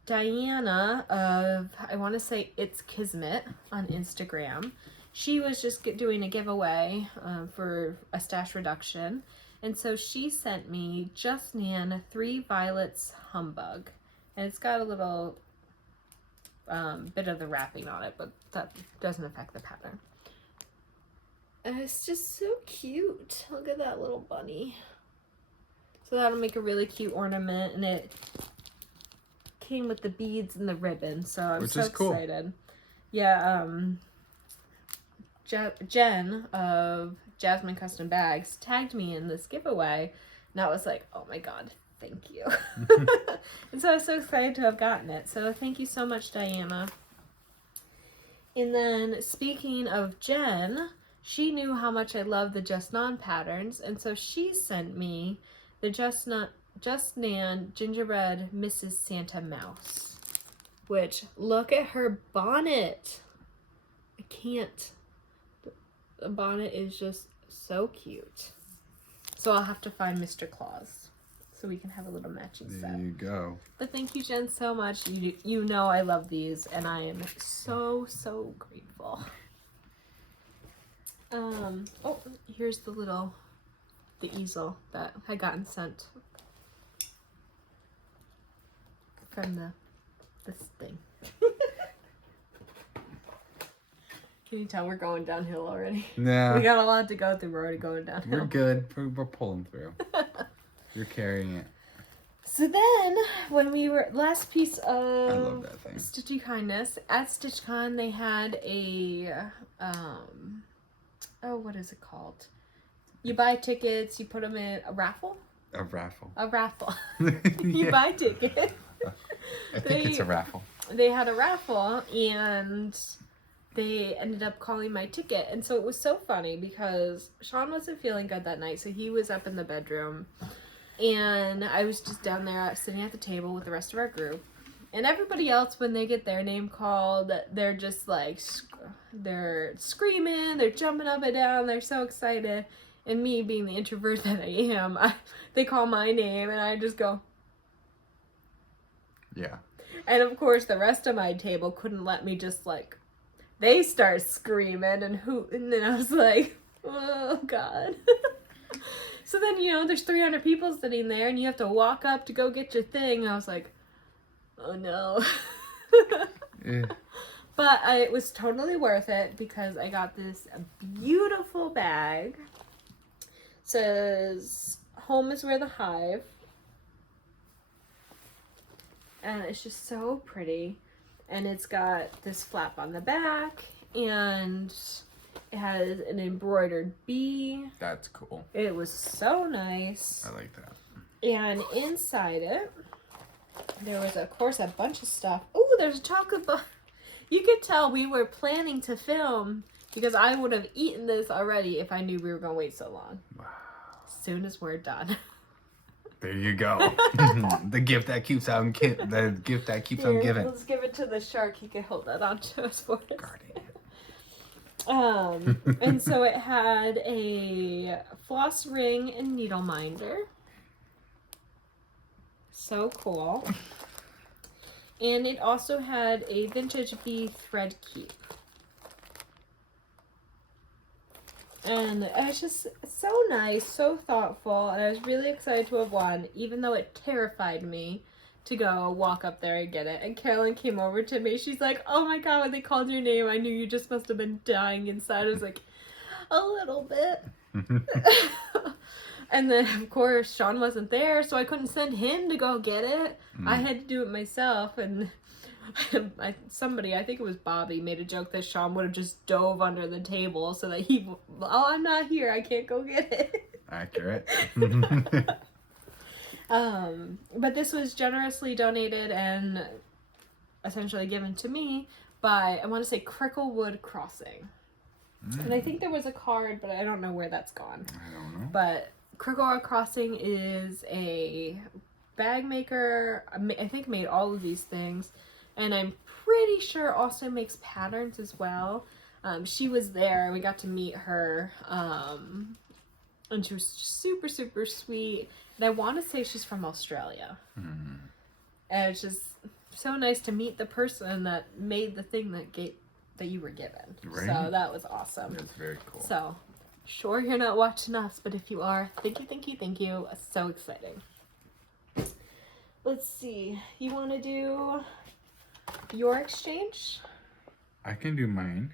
Diana of, I want to say It's Kismet on Instagram. She was just doing a giveaway for a stash reduction. And so she sent me Just Nan 3 Violets Humbug. And it's got a little bit of the wrapping on it, but that doesn't affect the pattern. And it's just so cute. Look at that little bunny. So that'll make a really cute ornament, and it came with the beads and the ribbon, so I'm so excited. Yeah, Jen of Jasmine Custom Bags tagged me in this giveaway, and I was like, oh my god, thank you. And so I was so excited to have gotten it, so thank you so much, Diana. And then speaking of Jen, she knew how much I love the Just Nan patterns, and so she sent me the Just Nan Gingerbread Mrs. Santa Mouse, which, look at her bonnet. I can't. The bonnet is just so cute. So I'll have to find Mr. Claus so we can have a little matching set. There you go. But thank you, Jen, so much. You know I love these, and I am so grateful. Oh, here's the easel that I gotten sent from this thing. Can you tell we're going downhill already? Nah. We got a lot to go through. We're already going downhill. We're good. We're pulling through. You're carrying it. So then, when we were last piece I love of that thing. Stitchy Kindness at StitchCon, they had a what is it called? You buy tickets, you put them in a raffle. A raffle. A raffle. Yeah. You buy tickets. I think it's a raffle. They had a raffle, and they ended up calling my ticket. And so it was so funny because Shawn wasn't feeling good that night, so he was up in the bedroom. And I was just down there sitting at the table with the rest of our group. And everybody else, when they get their name called, they're just like, they're screaming, they're jumping up and down, they're so excited. And me, being the introvert that I am, they call my name and I just go, Yeah. And of course, the rest of my table couldn't let me just like, they start screaming and then I was like, oh God. So then, there's 300 people sitting there and you have to walk up to go get your thing. And I was like, oh no. Yeah. But it was totally worth it because I got this beautiful bag. It says, home is where the hive. And it's just so pretty. And it's got this flap on the back. And it has an embroidered bee. That's cool. It was so nice. I like that. And inside it, there was, of course, a bunch of stuff. Oh, there's a chocolate bar. You could tell we were planning to film because I would have eaten this already if I knew we were going to wait so long. Wow. As soon as we're done. There you go. The gift that keeps on giving. Let's give it to the shark. He can hold that on to us for us. Guarding it. And so it had a floss ring and needle minder. So cool. And it also had a vintage bee thread keep. And it was just so nice, so thoughtful, and I was really excited to have won, even though it terrified me to go walk up there and get it. And Carolyn came over to me. She's like, oh my God, when they called your name, I knew you just must have been dying inside. I was like, a little bit. And then, of course, Shawn wasn't there, so I couldn't send him to go get it. I had to do it myself, and somebody, I think it was Bobby, made a joke that Shawn would have just dove under the table so that I'm not here, I can't go get it. Accurate. But this was generously donated and essentially given to me by, I want to say, Cricklewood Crossing. And I think there was a card, but I don't know where that's gone. I don't know. But Cricklewood Crossing is a bag maker, I think made all of these things. And I'm pretty sure also makes patterns as well. She was there. We got to meet her. And she was super, super sweet. And I want to say she's from Australia. Mm-hmm. And it's just so nice to meet the person that made the thing that you were given. Right. So that was awesome. That's very cool. So, sure you're not watching us, but if you are, thank you, thank you, thank you. So exciting. Let's see. You want to do your exchange? I can do mine.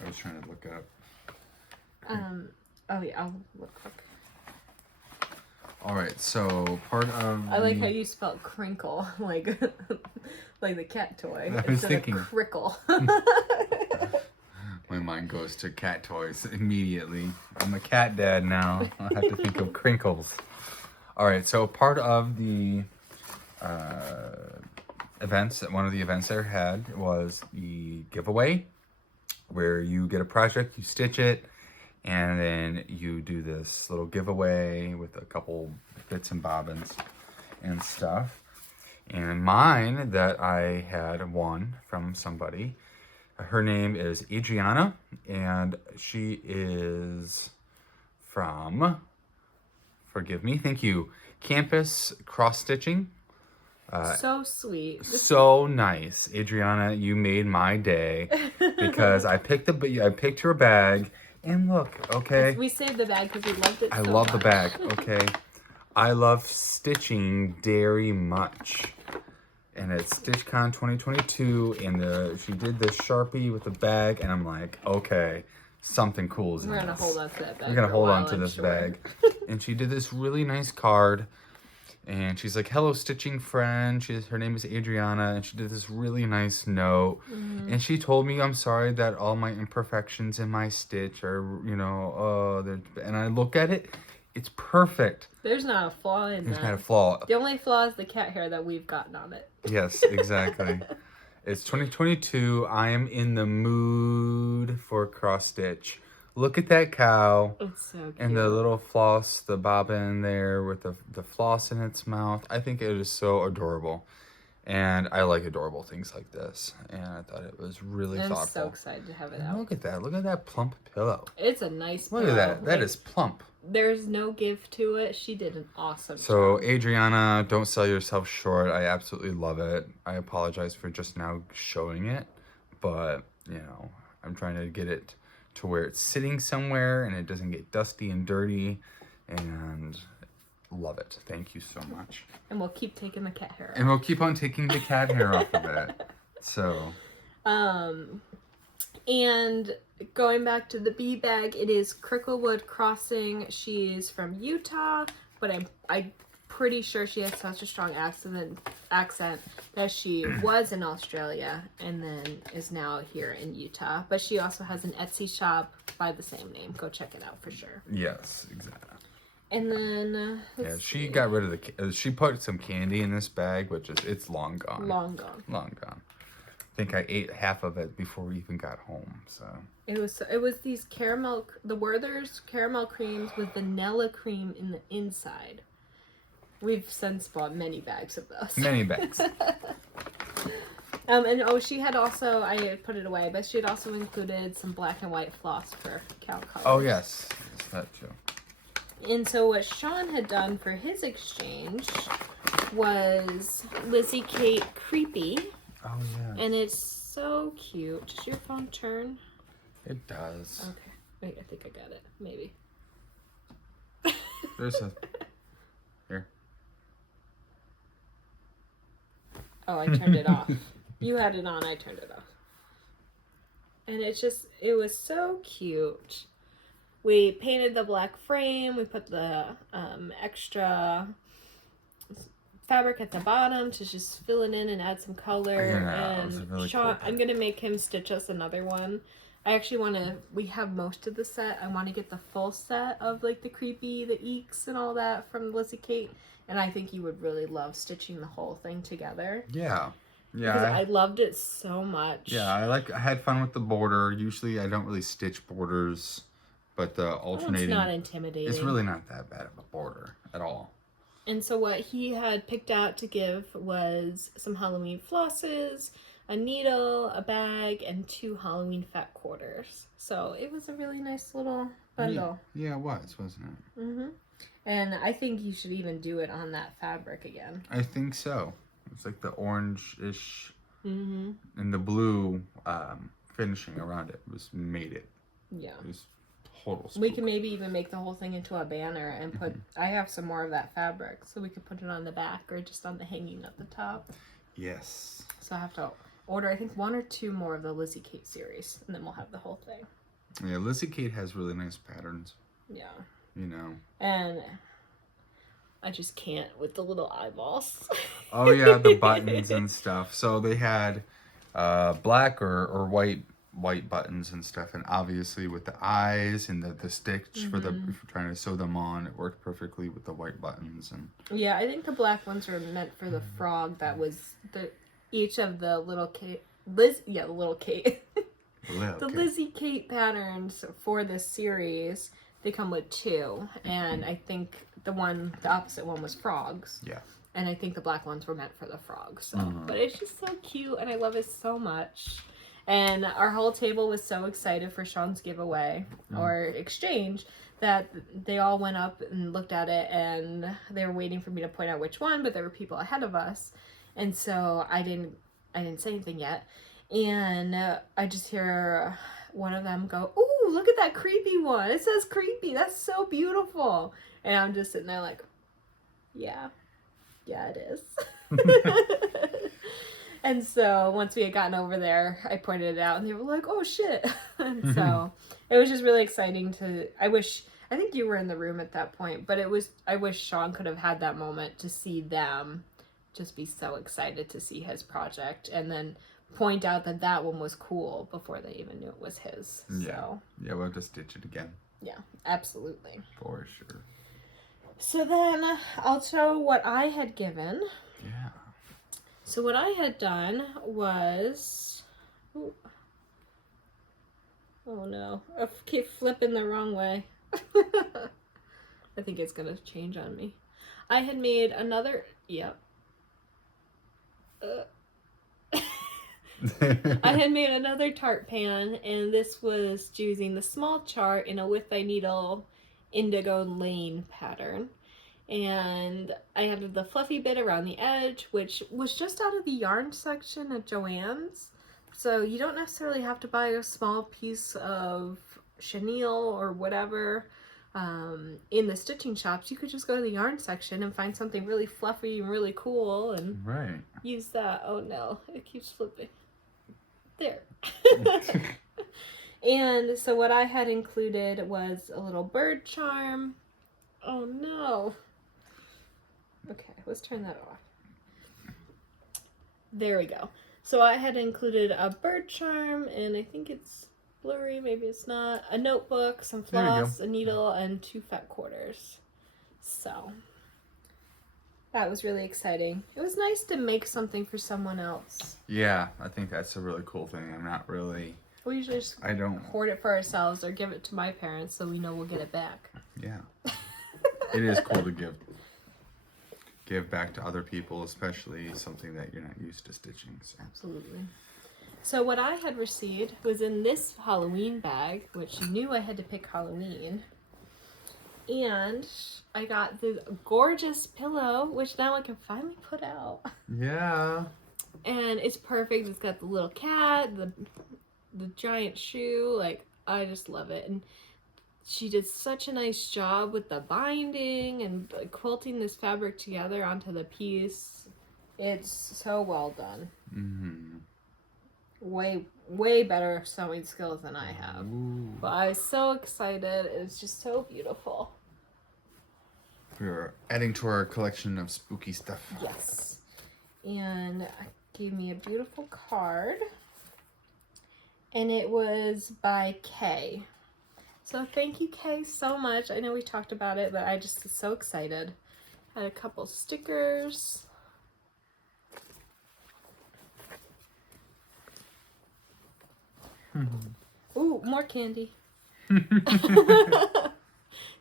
I was trying to look up. Oh yeah, I'll look quick. All right, so part of I like how you spelled crinkle, like the cat toy. I was instead thinking of crickle. My mind goes to cat toys immediately. I'm a cat dad now. I have to think of crinkles. All right, so part of the events, one of the events I had was the giveaway, where you get a project, you stitch it, and then you do this little giveaway with a couple bits and bobbins and stuff. And mine that I had won from somebody, her name is Adriana, and she is from, forgive me, thank you, Campus Cross Stitching. So sweet. So nice. Adriana, you made my day because I picked her bag, and look, okay. We saved the bag because we loved it I so love the much. bag, okay. I love stitching very much. And it's StitchCon 2022, and she did this Sharpie with the bag, and I'm like, okay, something cool is in We're going to this. hold on to that bag. We're gonna for a hold while, on to I'm this sure. bag. And she did this really nice card. And she's like, hello, stitching friend. Her name is Adriana. And she did this really nice note. And she told me, I'm sorry that all my imperfections in my stitch are, and I look at it, it's perfect. There's not a flaw in There's that. not a flaw. The only flaw is the cat hair that we've gotten on it. Yes, exactly. It's 2022. I am in the mood for cross stitch. Look at that cow. It's so cute. And the little floss, the bobbin there with the floss in its mouth. I think it is so adorable. And I like adorable things like this. And I thought it was really I'm thoughtful. so excited to have it And out. look at that. Look at that plump pillow. It's a nice Look pillow. at that. That Like, is plump. There's no give to it. She did an awesome So, job. Adriana, don't sell yourself short. I absolutely love it. I apologize for just now showing it. But, you know, I'm trying to get it to where it's sitting somewhere and it doesn't get dusty and dirty. And love it. Thank you so much. And we'll keep taking the cat hair off. And we'll keep on taking the cat hair off of it. So. And going back to the bee bag, it is Cricklewood Crossing. She's from Utah, but I'm pretty sure she has such a strong accent that she was in Australia and then is now here in Utah. But she also has an Etsy shop by the same name. Go check it out for sure. Yes, exactly. And then Yeah, she got rid of she put some candy in this bag, which is, it's long gone. Long gone. Long gone. I think I ate half of it before we even got home, so. It was these caramel, the Werther's caramel creams with vanilla cream in the inside. We've since bought many bags of those. Many bags. And oh, she had also, I had put it away, but she had also included some black and white floss for cow colors. Oh, yes. Yes, that too. And so what Shawn had done for his exchange was Lizzie Kate Creepy. Oh, yeah. And it's so cute. Does your phone turn? It does. Okay. Wait, I think I got it. Maybe. There's a... Here. Oh, I turned it off. You had it on, I turned it off. And it was so cute. We painted the black frame. We put the extra fabric at the bottom to just fill it in and add some color. Yeah, it was and really Shawn, cool. I'm going to make him stitch us another one. I actually want to, we have most of the set. I want to get the full set of like the creepy, the eeks and all that from Lizzie Kate. And I think you would really love stitching the whole thing together. Yeah. Yeah. Because I loved it so much. Yeah, I had fun with the border. Usually I don't really stitch borders, but the alternating... It's not intimidating. It's really not that bad of a border at all. And so what he had picked out to give was some Halloween flosses, a needle, a bag, and 2 Halloween fat quarters. So it was a really nice little bundle. Yeah, it was, wasn't it? Mm-hmm. And I think you should even do it on that fabric again. I think so. It's like the orange-ish Mm-hmm. and the blue finishing around it made it. Yeah. It was total spook. We can maybe even make the whole thing into a banner and put, I have some more of that fabric, so we could put it on the back or just on the hanging at the top. Yes. So I have to order, I think, 1 or 2 more of the Lizzie Kate series, and then we'll have the whole thing. Yeah, Lizzie Kate has really nice patterns. Yeah. You know. And I just can't with the little eyeballs. Oh yeah, the buttons and stuff. So they had black or white buttons and stuff, and obviously with the eyes and the stitch for the if you're trying to sew them on, it worked perfectly with the white buttons. And Yeah, I think the black ones were meant for the frog. That was each of the little Kate, the little Kate, the Lizzie Kate patterns for this series. They come with 2, and I think the opposite one was frogs. Yeah. And I think the black ones were meant for the frogs. So. But it's just so cute, and I love it so much. And our whole table was so excited for Shawn's giveaway or exchange that they all went up and looked at it, and they were waiting for me to point out which one, but there were people ahead of us. And so I didn't say anything yet. And I just hear one of them go, "Ooh, look at that creepy one. It says creepy. That's so beautiful." And I'm just sitting there like, yeah, it is. And so once we had gotten over there, I pointed it out and they were like, "Oh shit." And so it was just really exciting I think you were in the room at that point, but I wish Shawn could have had that moment to see them just be so excited to see his project and then point out that one was cool before they even knew it was his. Yeah. So. Yeah, we'll have to stitch it again. Yeah, absolutely. For sure. So then I'll show what I had given. Yeah. So what I had done was, oh no, I keep flipping the wrong way. I think it's gonna change on me. I had made another, yep. I had made another tart pan, and this was using the small chart in a with thy needle indigo lane pattern. And I added the fluffy bit around the edge, which was just out of the yarn section at Joann's. So you don't necessarily have to buy a small piece of chenille or whatever in the stitching shops. You could just go to the yarn section and find something really fluffy and really cool and Right. use that. Oh no, it keeps flipping. There. And so what I had included was a little bird charm. Oh no. Okay, let's turn that off. There we go. So I had included a bird charm, and I think it's blurry, maybe it's not, a notebook, some floss, a needle, and 2 fat quarters. So that was really exciting. It was nice to make something for someone else. Yeah, I think that's a really cool thing. I'm not really... We usually just hoard it for ourselves or give it to my parents so we know we'll get it back. Yeah. It is cool to give back to other people, especially something that you're not used to stitching. So. Absolutely. So what I had received was in this Halloween bag, which you knew I had to pick Halloween. And I got this gorgeous pillow, which now I can finally put out. Yeah. And it's perfect. It's got the little cat, the giant shoe. Like, I just love it. And she did such a nice job with the binding and quilting this fabric together onto the piece. It's so well done. Mm-hmm. Way better sewing skills than I have. Ooh. But I was so excited. It's just so beautiful. We're adding to our collection of spooky stuff. Yes. And it gave me a beautiful card. And it was by Kay. So thank you, Kay, so much. I know we talked about it, but I just was so excited. Had a couple stickers. Ooh, more candy.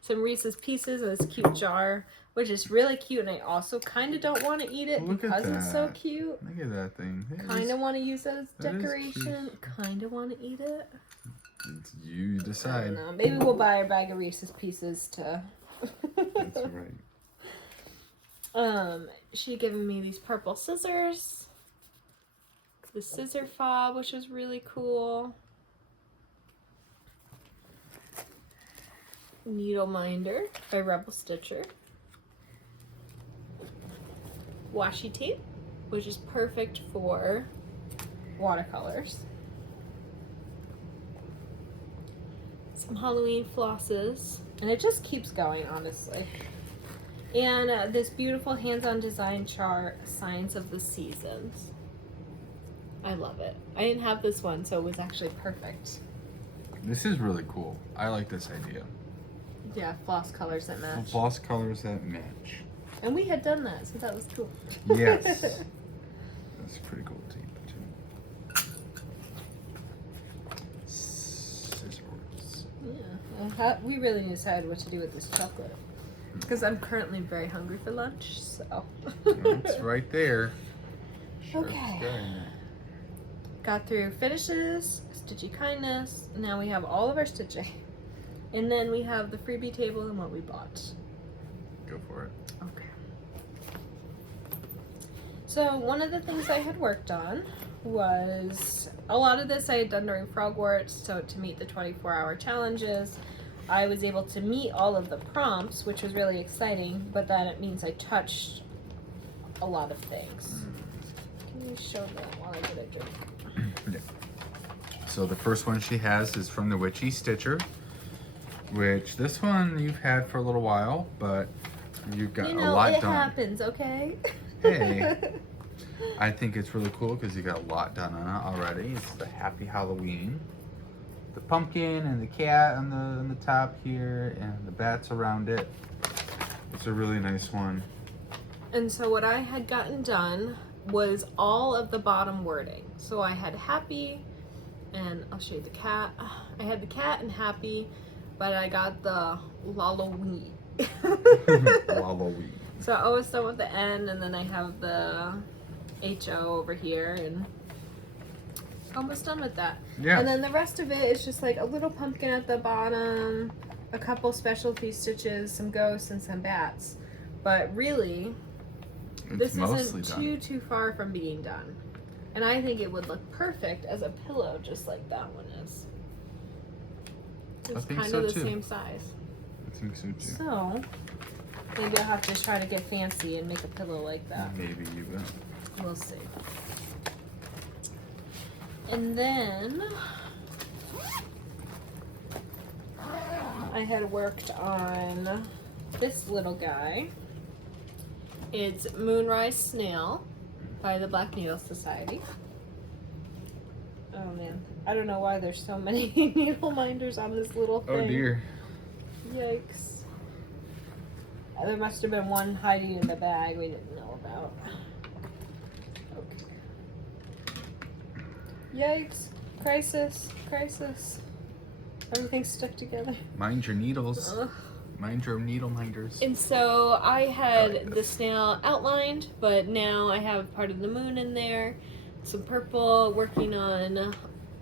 Some Reese's Pieces in this cute jar, which is really cute, and I also kind of don't want to eat it because it's so cute. Look at that thing. Kind of want to use it as decoration. Kind of want to eat it. You decide. I don't know. Maybe we'll buy a bag of Reese's Pieces to... That's right. She given me these purple scissors. The scissor fob, which was really cool. Needle Minder by Rebel Stitcher. Washi tape, which is perfect for watercolors. Some Halloween flosses, and it just keeps going, honestly. And this beautiful hands-on design chart, Signs of the Seasons. I love it. I didn't have this one, so it was actually perfect. This is really cool. I like this idea. Yeah, floss colors that match. Floss colors that match. And we had done that, so that was cool. Yes. That's pretty cool too. Scissors. Yeah. We really decided what to do with this chocolate. Because I'm currently very hungry for lunch, so. It's right there. Sure, Okay. it's there. Got through finishes, Stitchy Kindness, and now we have all of our stitching. And then we have the freebie table and what we bought. Go for it. Okay. So one of the things I had worked on was, a lot of this I had done during Frogwarts, so to meet the 24-hour challenges, I was able to meet all of the prompts, which was really exciting, but then it means I touched a lot of things. Can you show that while I get a drink? Yeah. So the first one she has is from the Witchy Stitcher, which this one you've had for a little while, but you've got a lot done. It happens, okay? Hey, I think it's really cool because you got a lot done on it already. It's the Happy Halloween, the pumpkin and the cat on the top here, and the bats around it. It's a really nice one. And so what I had gotten done was all of the bottom wording. So I had happy, and I'll show you the cat. I had the cat and happy, but I got the Halloween. Halloween. So I always start with the N, and then I have the HO over here, and almost done with that. Yeah. And then the rest of it is just like a little pumpkin at the bottom, a couple specialty stitches, some ghosts, and some bats. But really, It's this isn't too far from being done. And I think it would look perfect as a pillow, just like that one is. It's think kind so, of the too. same size. I think so too. So, maybe I'll have to try to get fancy and make a pillow like that. Maybe you will. We'll see. And then I had worked on this little guy. It's Moonrise Snail by the Black Needle Society. Oh man, I don't know why there's so many needle minders on this little thing. Oh dear. Yikes. There must have been one hiding in the bag we didn't know about. Okay. Yikes. Crisis. Crisis. Everything's stuck together. Mind your needles. Ugh. Mind your needle minders. And so I had like the this. snail outlined, but now I have part of the moon in there, some purple, working on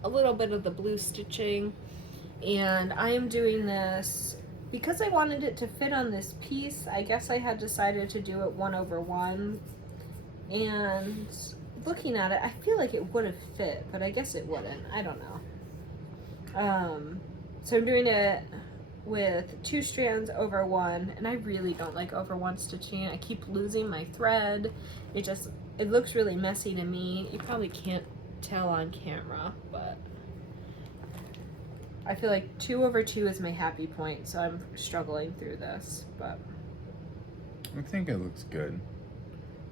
a little bit of the blue stitching. And I am doing this because I wanted it to fit on this piece. I guess I had decided to do it 1/1. And looking at it, I feel like it would have fit, but I guess it wouldn't. I don't know. So I'm doing it with 2 strands over 1, and I really don't like over 1 stitching. I keep losing my thread. It looks really messy to me. You probably can't tell on camera, but I feel like 2/2 is my happy point, so I'm struggling through this, but I think it looks good.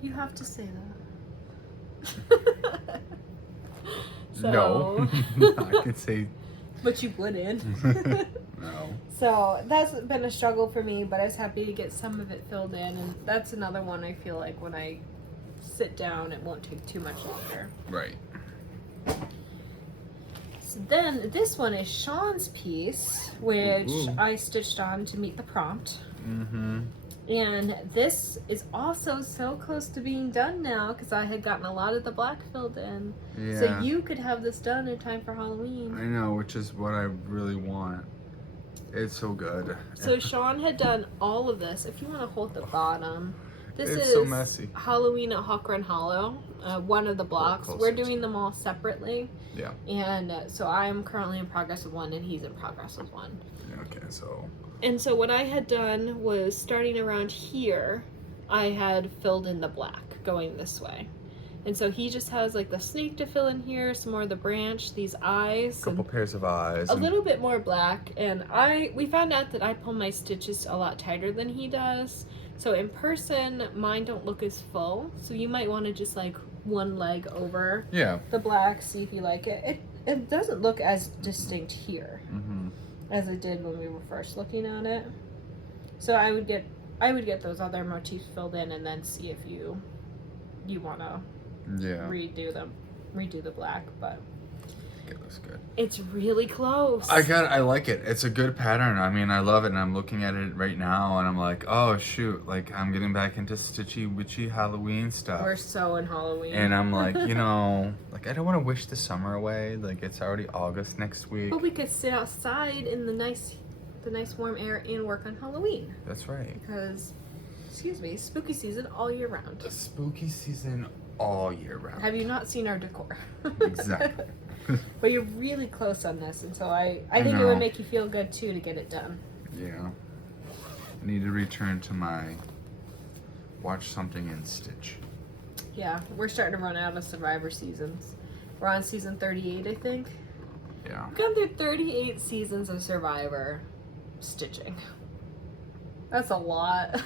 you have to say that. No. I could say But you wouldn't. no. So that's been a struggle for me, but I was happy to get some of it filled in, and that's another one I feel like when I sit down it won't take too much longer. Right. So then this one is Shawn's piece, which Ooh. I stitched on to meet the prompt. Mm-hmm. And this is also so close to being done now because I had gotten a lot of the black filled in. Yeah. So you could have this done in time for Halloween. I know, which is what I really want. It's so good. So Shawn had done all of this. If you want to hold the bottom, this It's is so messy. Halloween at Hawk Run Hollow, one of the blocks. closer We're to- doing them all separately. Yeah. And so I'm currently in progress with one and he's in progress with one. Okay, so And so what I had done was starting around here, I had filled in the black going this way. And so he just has like the snake to fill in here, some more of the branch, these eyes, a couple and pairs of eyes. a and- little bit more black. And we found out that I pull my stitches a lot tighter than he does. So in person, mine don't look as full. So you might want to just like one leg over Yeah. the black, see if you like it. It doesn't look as distinct here Mm-hmm. as it did when we were first looking at it. So I would get those other motifs filled in and then see if you wanna Yeah. redo the black, but It looks good. it's really close. I like it. It's a good pattern. I mean, I love it, and I'm looking at it right now, and I'm like, oh shoot, like I'm getting back into stitchy, witchy Halloween stuff. We're so in Halloween. And I'm like, like I don't want to wish the summer away. Like it's already August next week. But we could sit outside in the nice warm air and work on Halloween That's right. because, spooky season all year round. The spooky season all year round. Have you not seen our decor? Exactly. But you're really close on this, and so I I think it know. would make you feel good too to get it done. Yeah. I need to return to my watch something and stitch. Yeah, we're starting to run out of Survivor seasons. We're on season 38, I think. Yeah. We've gone through 38 seasons of Survivor stitching. That's a lot.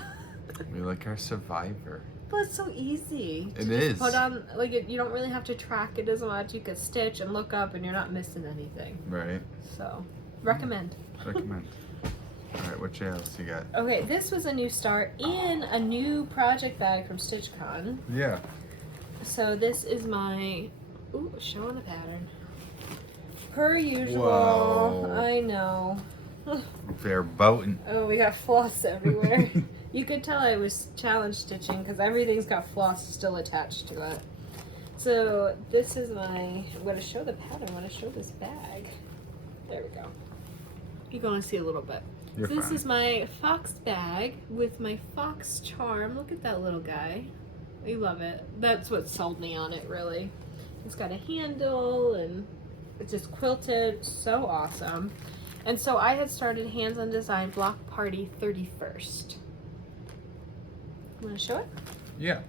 We like our Survivor. But it's so easy. It to is. just put on, you don't really have to track it as much. You could stitch and look up and you're not missing anything. Right. So, recommend. Recommend. All right, what else you got? Okay, this was a new start in a new project bag from StitchCon. Yeah. So this is my, showing the pattern. Per usual, Whoa. I know. Fair boating. Oh, we got floss everywhere. You could tell I was challenge stitching because everything's got floss still attached to it. So this is I'm going to show the pattern. I want to show this bag. There we go. You're going to see a little bit. You're So this fine. is my fox bag with my fox charm. Look at that little guy. I love it. That's what sold me on it, really. It's got a handle and it's just quilted. So awesome. And so I had started Hands on Design Block Party 31st. You want to show it? Yeah.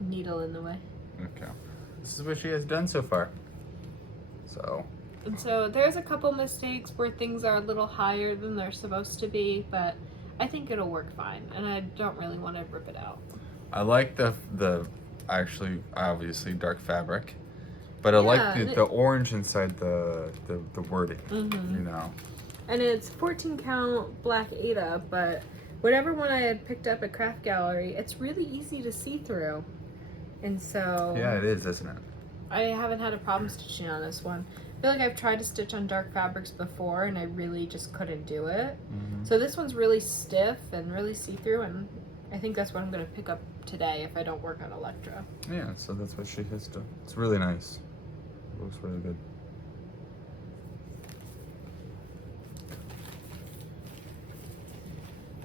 Needle in the way. Okay. This is what she has done so far. So. And so there's a couple mistakes where things are a little higher than they're supposed to be, but I think it'll work fine, and I don't really want to rip it out. I like the actually obviously dark fabric, but I like the orange inside the wording. You know. And it's 14 count black Ada, but whatever one I had picked up at Craft Gallery, it's really easy to see through. And so Yeah, it is, isn't it? I haven't had a problem stitching on this one. I feel like I've tried to stitch on dark fabrics before and I really just couldn't do it. So this one's really stiff and really see-through, and I think that's what I'm going to pick up today if I don't work on Electra. Yeah, so that's what she has done. It's really nice. It looks really good.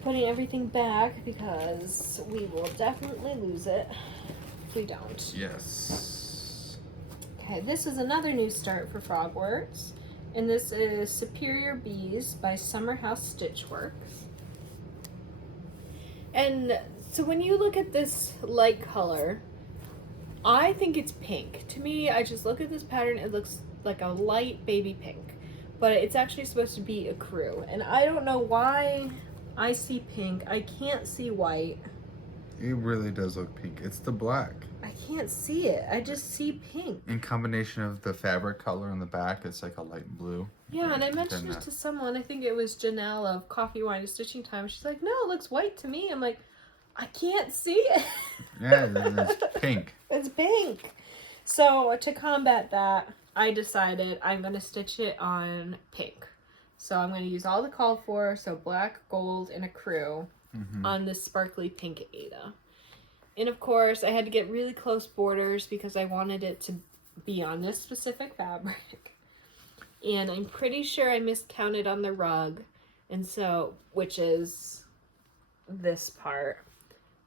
Putting everything back because we will definitely lose it if we don't. Yes. Okay, this is another new start for Frogwarts, and this is Superior Bees by Summerhouse Stitchworks. And so when you look at this light color, I think it's pink. To me, I just look at this pattern, it looks like a light baby pink, but it's actually supposed to be a crew. And I don't know why I see pink. I can't see white. It really does look pink. It's the black. I can't see it. I just see pink. In combination of the fabric color on the back, it's like a light blue. Yeah, and I mentioned it to someone. I think it was Janelle of Coffee, Wine, and Stitching Time. She's like, no, it looks white to me. I'm like, I can't see it. Yeah, it's pink. It's pink. So to combat that, I decided I'm going to stitch it on pink. So I'm going to use all the called for, so black, gold, and a crew on this sparkly pink Ada. And of course, I had to get really close borders because I wanted it to be on this specific fabric. And I'm pretty sure I miscounted on the rug, and so, which is this part.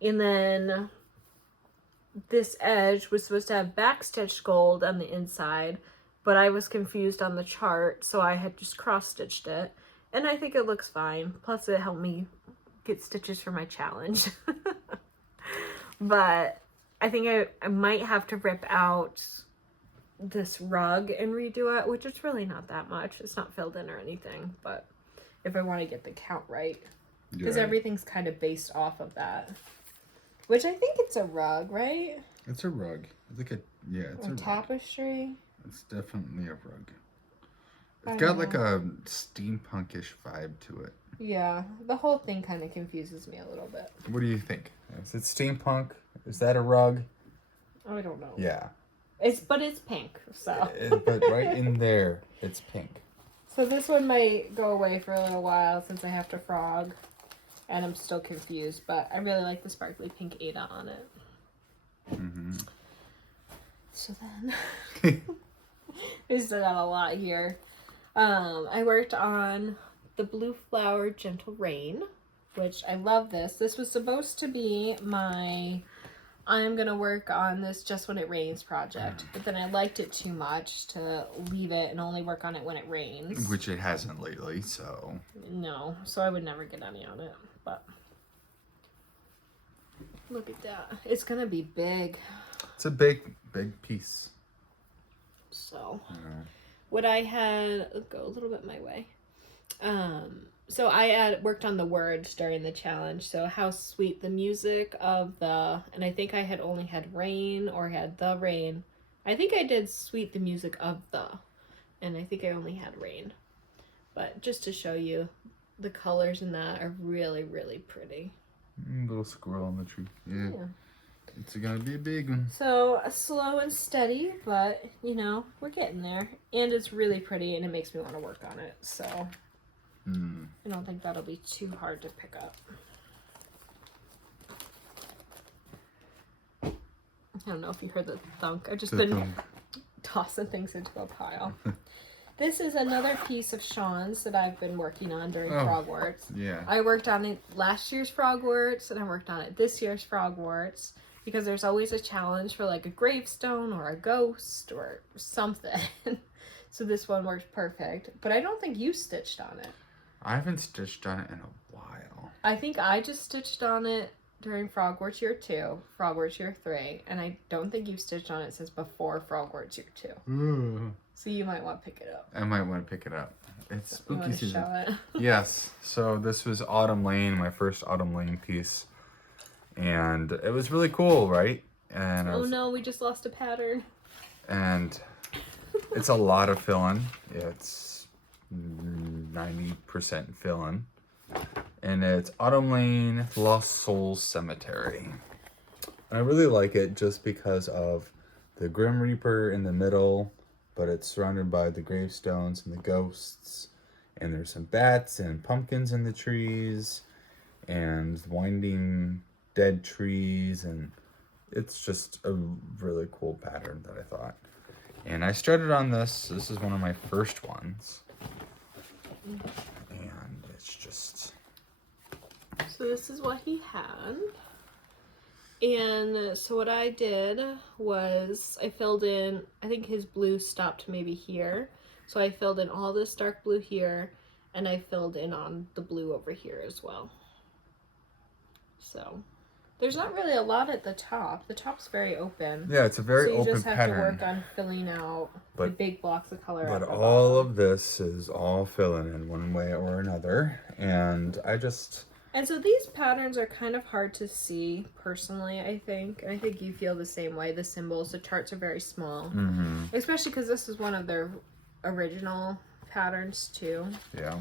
And then this edge was supposed to have backstitched gold on the inside, but I was confused on the chart, so I had just cross-stitched it. And I think it looks fine. Plus it helped me get stitches for my challenge. But I think I might have to rip out this rug and redo it, which is really not that much. It's not filled in or anything, but if I want to get the count right. Because everything's kind of based off of that. Which I think it's a rug, right? It's a rug. It's like it's a rug. Tapestry. It's definitely a rug. It's got like a steampunkish vibe to it. Yeah, the whole thing kind of confuses me a little bit. What do you think? Is it steampunk? Is that a rug? I don't know. Yeah. But it's pink, so. But right in there, it's pink. So this one might go away for a little while since I have to frog, and I'm still confused. But I really like the sparkly pink Ada on it. So then, we still got a lot here. I worked on the Blue Flower Gentle Rain, which I love this. This was supposed to be my I'm gonna work on this just when it rains project, but then I liked it too much to leave it and only work on it when it rains. Which it hasn't lately, so. No, so I would never get any on it, but look at that. It's gonna be big. It's a big piece. So, what I had, go a little bit my way. So I had worked on the words during the challenge. So how sweet the music of the, and I think I had only had rain or had the rain. I think I did sweet the music of the, and I think I only had rain. But just to show you, the colors in that are really, really pretty. Little squirrel on the tree. Yeah. It's gonna be a big one. So slow and steady, but you know, we're getting there. And it's really pretty and it makes me want to work on it. So I don't think that'll be too hard to pick up. I don't know if you heard the thunk. I've just The been thunk. tossing things into a pile. This is another piece of Shawn's that I've been working on during Frogwarts. Yeah. I worked on it last year's Frogwarts, and I worked on it this year's Frogwarts, because there's always a challenge for like a gravestone or a ghost or something. So this one worked perfect. But I don't think you stitched on it. I haven't stitched on it in a while. I think I just stitched on it during Frogwarts Year 2, Frogwarts Year 3, and I don't think you've stitched on it since before Frogwarts Year 2. Ooh. So you might want to pick it up. I might want to pick it up. It's You spooky want to season. show it? Yes. So this was Autumn Lane, my first Autumn Lane piece. And it was really cool, right? And Oh no, we just lost a pattern. And it's a lot of fill-in. It's 90% fill-in. And it's Autumn Lane, Lost Souls Cemetery. And I really like it just because of the Grim Reaper in the middle, but it's surrounded by the gravestones and the ghosts. And there's some bats and pumpkins in the trees and winding dead trees, and it's just a really cool pattern that I thought. And I started on this. This is one of my first ones. And it's just... So this is what he had. And so what I did was I filled in, I think his blue stopped maybe here. So I filled in all this dark blue here, and I filled in on the blue over here as well. So there's not really a lot at the top. The top's very open. Yeah, it's a very so you open just have pattern. to work on filling out the big blocks of color. But at the all bottom. of this is all filling in one way or another. And I just... And so these patterns are kind of hard to see personally, I think. And I think you feel the same way. The symbols, the charts are very small. Mm-hmm. Especially because this is one of their original patterns too. Yeah.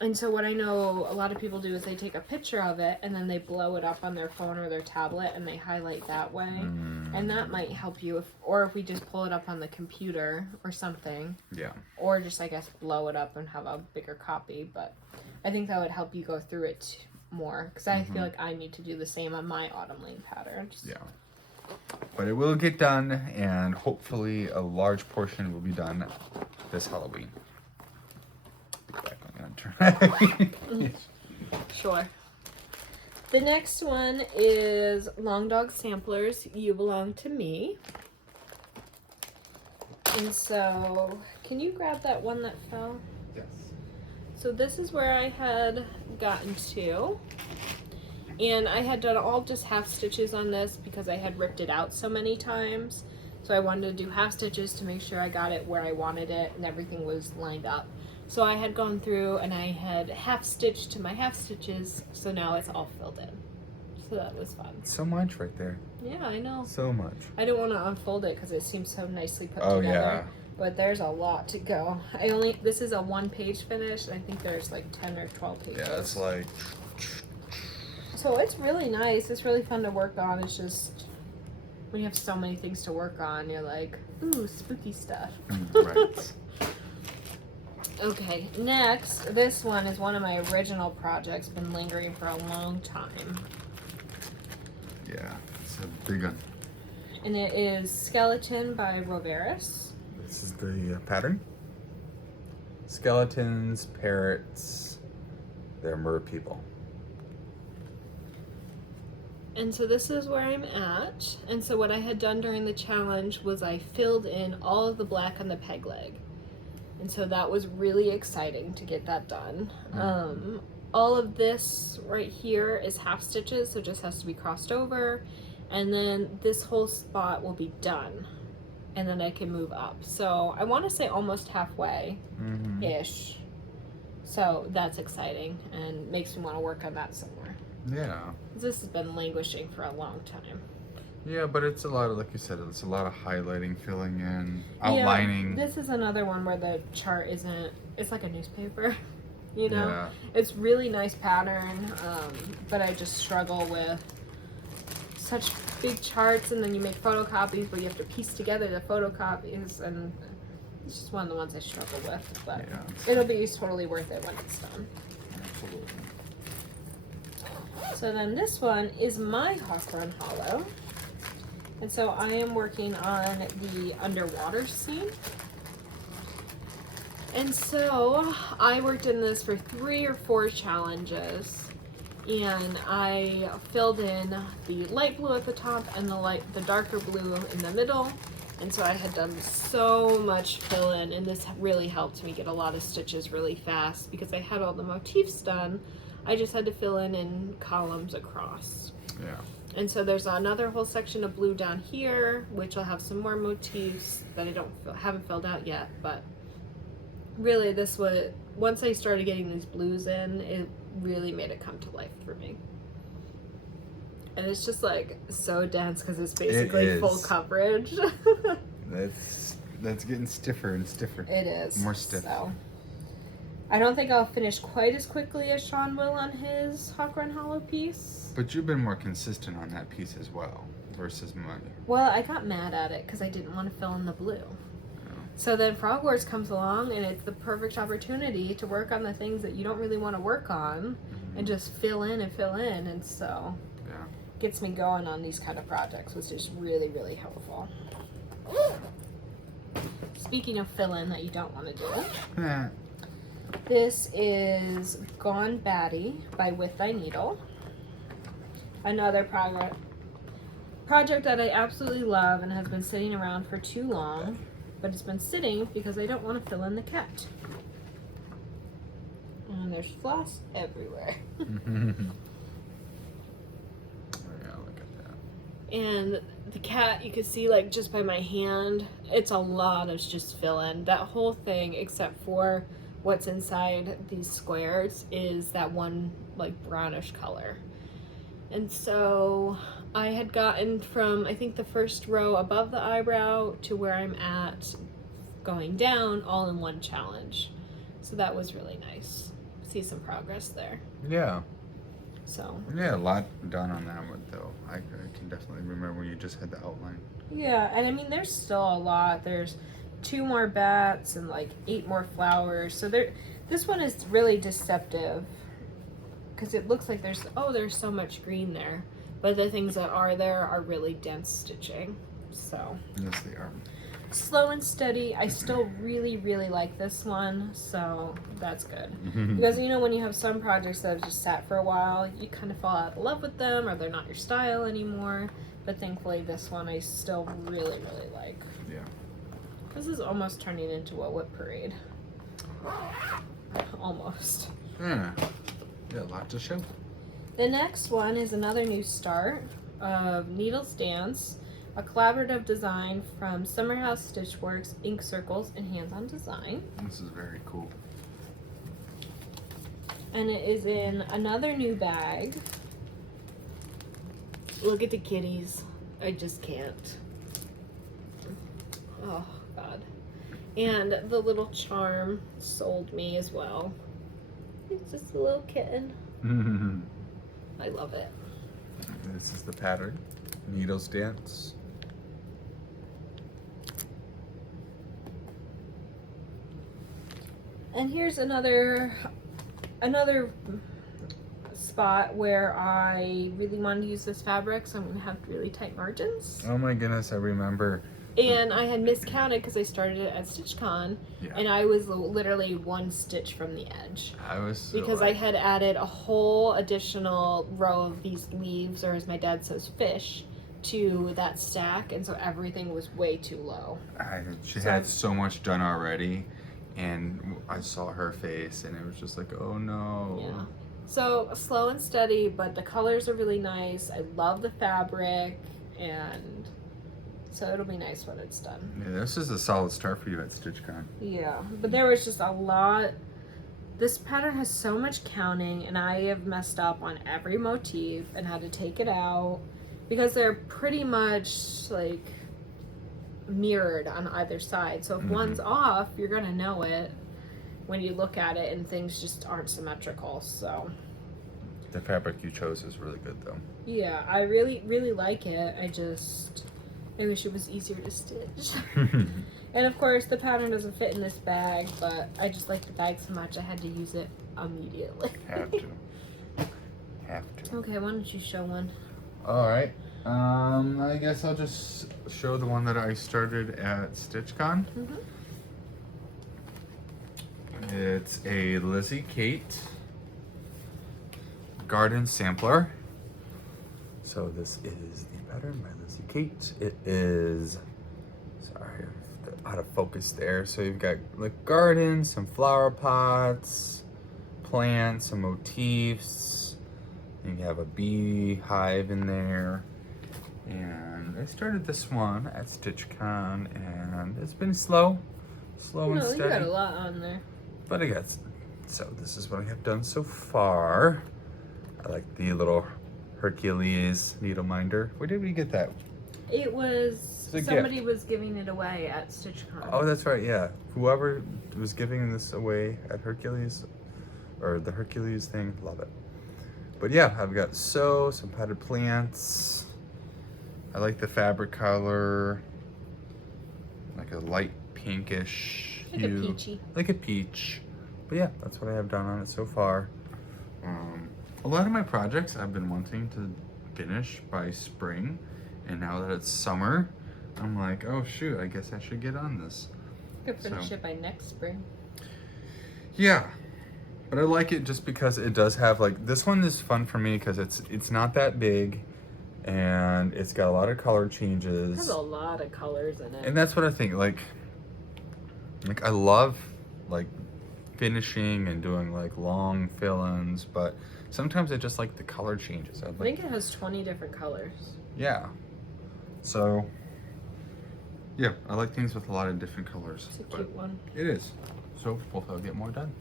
And so what I know a lot of people do is they take a picture of it and then they blow it up on their phone or their tablet and they highlight that way. And that might help you if we just pull it up on the computer or something. Yeah. Or just, I guess, blow it up and have a bigger copy. But I think that would help you go through it more, because I feel like I need to do the same on my Autumn Lane patterns. Yeah. But it will get done, and hopefully a large portion will be done this Halloween. Be back on the turn. Sure. The next one is Long Dog Samplers, You Belong to Me. And so, can you grab that one that fell? Yes. So this is where I had gotten to. And I had done all just half stitches on this because I had ripped it out so many times. So I wanted to do half stitches to make sure I got it where I wanted it and everything was lined up. So I had gone through and I had half stitched to my half stitches, so now it's all filled in. So that was fun. So much right there. Yeah, I know. So much. I didn't want to unfold it because it seems so nicely put Oh, together. yeah. But there's a lot to go. This is a 1-page finish, and I think there's like 10 or 12 pages. Yeah, it's like... So it's really nice. It's really fun to work on. It's just when you have so many things to work on, you're like, ooh, spooky stuff. Right. Okay, next, this one is one of my original projects, been lingering for a long time. Yeah, it's a big one. And it is Skeleton by Roveris. This is the pattern. Skeletons, parrots, they're mer people. And so this is where I'm at. And so what I had done during the challenge was I filled in all of the black on the peg leg. And so that was really exciting to get that done. All of this right here is half stitches, so it just has to be crossed over. And then this whole spot will be done. And then I can move up. So I want to say almost halfway-ish. So that's exciting and makes me want to work on that some more. Yeah. This has been languishing for a long time. Yeah, but it's a lot of, like you said, it's a lot of highlighting, filling in, outlining. Yeah, this is another one where the chart isn't, it's like a newspaper, you know? Yeah. It's really nice pattern, but I just struggle with such big charts, and then you make photocopies, but you have to piece together the photocopies, and it's just one of the ones I struggle with, but Yeah, it'll be totally worth it when it's done. Absolutely. So then this one is my Hawk Run Hollow. And so I am working on the underwater scene. And so I worked in this for 3 or 4 challenges, and I filled in the light blue at the top and the darker blue in the middle. And so I had done so much fill in, and this really helped me get a lot of stitches really fast because I had all the motifs done. I just had to fill in columns across. Yeah. And so there's another whole section of blue down here, which will have some more motifs that I haven't filled out yet, but really this was, once I started getting these blues in, it really made it come to life for me. And it's just like so dense because it's basically full coverage. That's getting stiffer and stiffer. It is. More stiff. So I don't think I'll finish quite as quickly as Shawn will on his Hawk Run Hollow piece. But you've been more consistent on that piece as well versus mine. Well, I got mad at it because I didn't want to fill in the blue. So then Frogwarts comes along, and it's the perfect opportunity to work on the things that you don't really want to work on, and just fill in, and so gets me going on these kind of projects, which is really, really helpful. Speaking of fill in that you don't want to do, this is Gone Batty by With Thy Needle. Another project that I absolutely love and has been sitting around for too long. But it's been sitting because I don't want to fill in the cat. And there's floss everywhere. Yeah, look at that. And the cat, you can see like just by my hand, it's a lot of just fill in. That whole thing, except for what's inside these squares, is that one like brownish color. And so I had gotten from, I think, the first row above the eyebrow to where I'm at going down all in one challenge. So that was really nice. See some progress there. Yeah. So. Yeah, a lot done on that one, though. I can definitely remember when you just had the outline. Yeah, and I mean, there's still a lot. There's 2 more bats and like 8 more flowers. So this one is really deceptive because it looks like there's so much green there. But the things that are there are really dense stitching. So. Yes, they are. Slow and steady. I still really, really like this one. So that's good. Because, you know, when you have some projects that have just sat for a while, you kind of fall out of love with them or they're not your style anymore. But thankfully this one I still really, really like. Yeah. This is almost turning into a whip parade. Almost. Yeah. Yeah, a lot to show. The next one is another new start of Needles Dance, a collaborative design from Summerhouse Stitchworks, Ink Circles, and Hands-On Design. This is very cool. And it is in another new bag. Look at the kitties. I just can't. Oh, God. And the little charm sold me as well. It's just a little kitten. I love it. This is the pattern. Needles Dance. And here's another spot where I really wanted to use this fabric, so I'm going to have really tight margins. Oh my goodness, I remember. And I had miscounted because I started it at StitchCon, and I was literally 1 stitch from the edge. Because I had added a whole additional row of these leaves, or as my dad says, fish, to that stack, and so everything was way too low. She had so much done already, and I saw her face, and it was just like, oh no. Yeah. So slow and steady, but the colors are really nice. I love the fabric, and so it'll be nice when it's done. Yeah, this is a solid start for you at StitchCon. Yeah, but there was just a lot. This pattern has so much counting, and I have messed up on every motif and had to take it out because they're pretty much like mirrored on either side. So if one's off, you're gonna know it when you look at it, and things just aren't symmetrical. So the fabric you chose is really good, though. Yeah, I really, really like it. I wish it was easier to stitch. And of course, the pattern doesn't fit in this bag, but I just like the bag so much I had to use it immediately. Have to. Okay, why don't you show one? All right. I guess I'll just show the one that I started at StitchCon. Mm-hmm. It's a Lizzie Kate garden sampler. So this is the pattern by Lizzie Kate. It is, sorry, out of focus there. So you've got like gardens, some flower pots, plants, some motifs. You have a bee hive in there. And I started this one at StitchCon, and it's been slow and steady. You got a lot on there. But I guess, so this is what I have done so far. I like the little Hercules needle minder. Where did we get that? It was, It's a somebody gift. was giving it away at StitchCon. Oh, that's right, yeah. Whoever was giving this away at Hercules, or the Hercules thing, love it. But yeah, I've got some potted plants. I like the fabric color, like a light pinkish Like hue. a peachy. Like a peach. But yeah, that's what I have done on it so far. A lot of my projects I've been wanting to finish by spring, and now that it's summer, I'm like, oh shoot, I guess I should get on this. Could finish it by next spring. Yeah, but I like it just because it does have like, this one is fun for me because it's not that big, and it's got a lot of color changes. It has a lot of colors in it. And that's what I think, like I love like finishing and doing like long fill-ins, but sometimes I just like the color changes. I think it has 20 different colors. Yeah. So, yeah, I like things with a lot of different colors. It's a cute one. It is. So hopefully I'll get more done.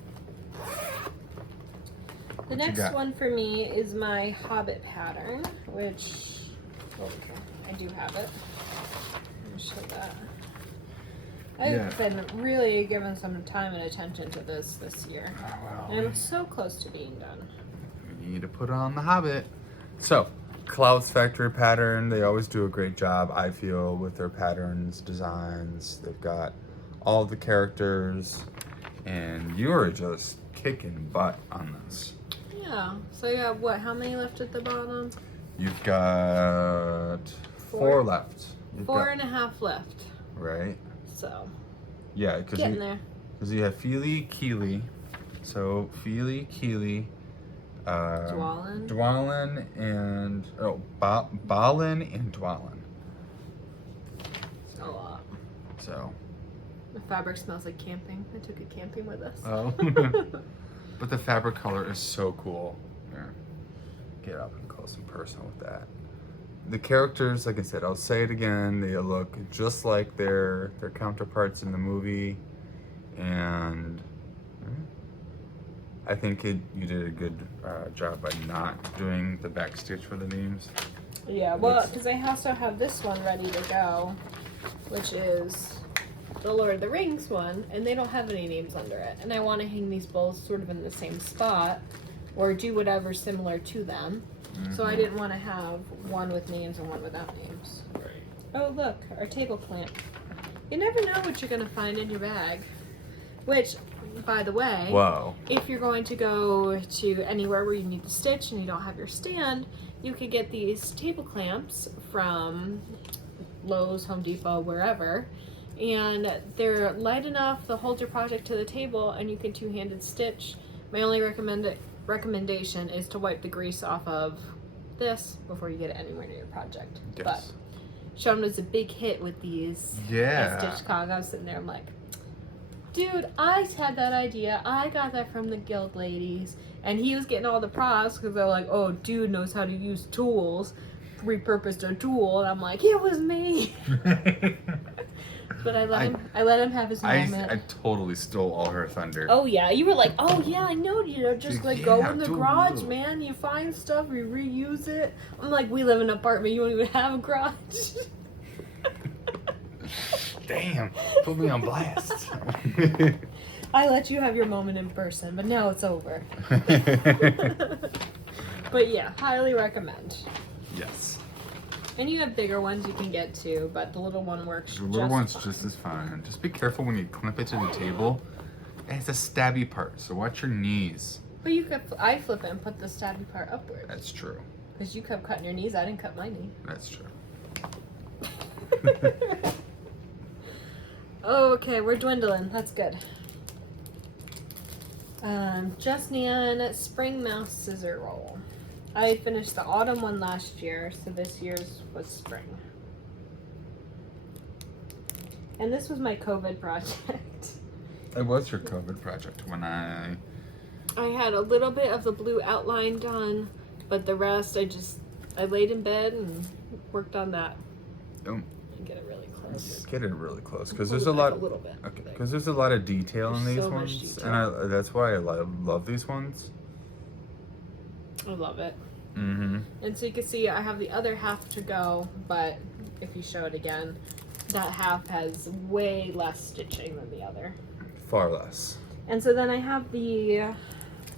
The next one for me is my Hobbit pattern, which, okay, I do have it. Let me show that. I've been really giving some time and attention to this year. Oh, wow. And I'm so close to being done. We need to put on the Hobbit. So, Clouds Factory pattern, they always do a great job, I feel, with their patterns, designs. They've got all the characters, and you're just kicking butt on this. Yeah, so you have what, how many left at the bottom? You've got four left. Four and a half left. Right? So, Yeah, getting there. Because you have Feely Keely. So, Feely Keely. Dwalin and Balin and Dwalin. A lot. So. The fabric smells like camping. I took it camping with us. Oh. But the fabric color is so cool. Here, get up and close and personal with that. The characters, like I said, I'll say it again, they look just like their counterparts in the movie, and I think you did a good job by not doing the backstitch for the names. Yeah, well, because I also have this one ready to go, which is the Lord of the Rings one, and they don't have any names under it. And I want to hang these both sort of in the same spot, or do whatever similar to them. So I didn't want to have one with names and one without names. Right. Oh, look, our table plant. You never know what you're going to find in your bag. Which, by the way, Whoa. if you're going to go to anywhere where you need to stitch and you don't have your stand, you could get these table clamps from Lowe's, Home Depot, wherever. And they're light enough, they'll hold your project to the table, and you can two-handed stitch. My only recommendation is to wipe the grease off of this before you get it anywhere near your project. Yes. But Shawn was a big hit with these Yeah. at StitchCon. I was sitting there, I'm like, dude, I had that idea. I got that from the guild ladies. And he was getting all the props because they're like, oh, dude knows how to use tools. Repurposed a tool. And I'm like, it was me. But I let him have his moment. I totally stole all her thunder. Oh yeah, you were like, oh yeah, I know, just like go in the garage, do. man. You find stuff, you reuse it. I'm like, we live in an apartment, you don't even have a garage. Damn, put me on blast. I let you have your moment in person, but now it's over. But yeah, highly recommend. Yes. And you have bigger ones you can get too, but the little one works. The little one's just as fine. Just be careful when you clip it to the table. It's a stabby part, so watch your knees. But you could, I flip it and put the stabby part upwards. That's true. Because you kept cutting your knees, I didn't cut my knee. That's true. Okay, we're dwindling. That's good. Just Nan Spring Mouse Scissor Roll. I finished the autumn one last year, so this year's was spring. And this was my COVID project. It was your COVID project when I had a little bit of the blue outline done, but the rest I laid in bed and worked on that. Oh. Get it really close. Get it really close because there's a lot. little bit. Okay, because there's a lot of detail in There's these so much ones, detail. and that's why I love these ones. I love it. Mm-hmm. And so you can see I have the other half to go, but if you show it again, that half has way less stitching than the other. Far less. And so then I have the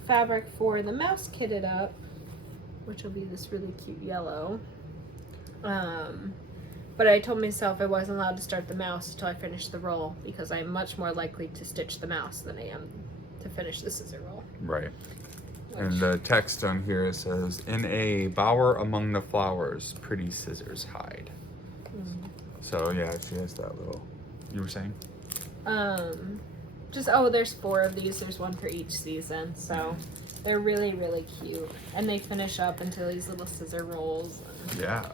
fabric for the mouse kitted up, which will be this really cute yellow. But I told myself I wasn't allowed to start the mouse until I finished the roll because I'm much more likely to stitch the mouse than I am to finish the scissor roll. Right. And the text on here says, "In a bower among the flowers, pretty scissors hide." Mm. So yeah, she has that little. You were saying? There's 4 of these. There's one for each season, so they're really, really cute. And they finish up into these little scissor rolls. Yeah.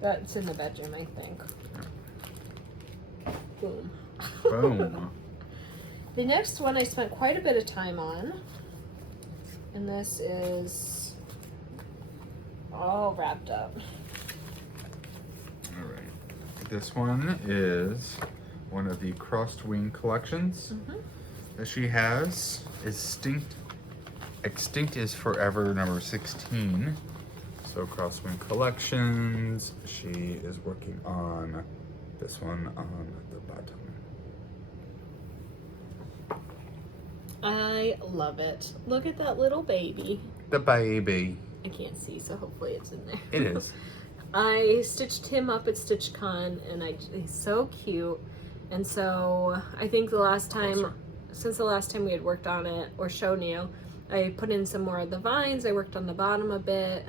That's in the bedroom, I think. Boom. Boom. The next one I spent quite a bit of time on. And this is all wrapped up. All right. This one is one of the crossed wing collections that she has. Extinct is Forever number 16. So crossed wing collections. She is working on this one on the bottom. I love it. Look at that little baby. The baby. I can't see, so hopefully it's in there. It is. I stitched him up at StitchCon, and he's so cute. And so I think since the last time we had worked on it or shown you, I put in some more of the vines. I worked on the bottom a bit.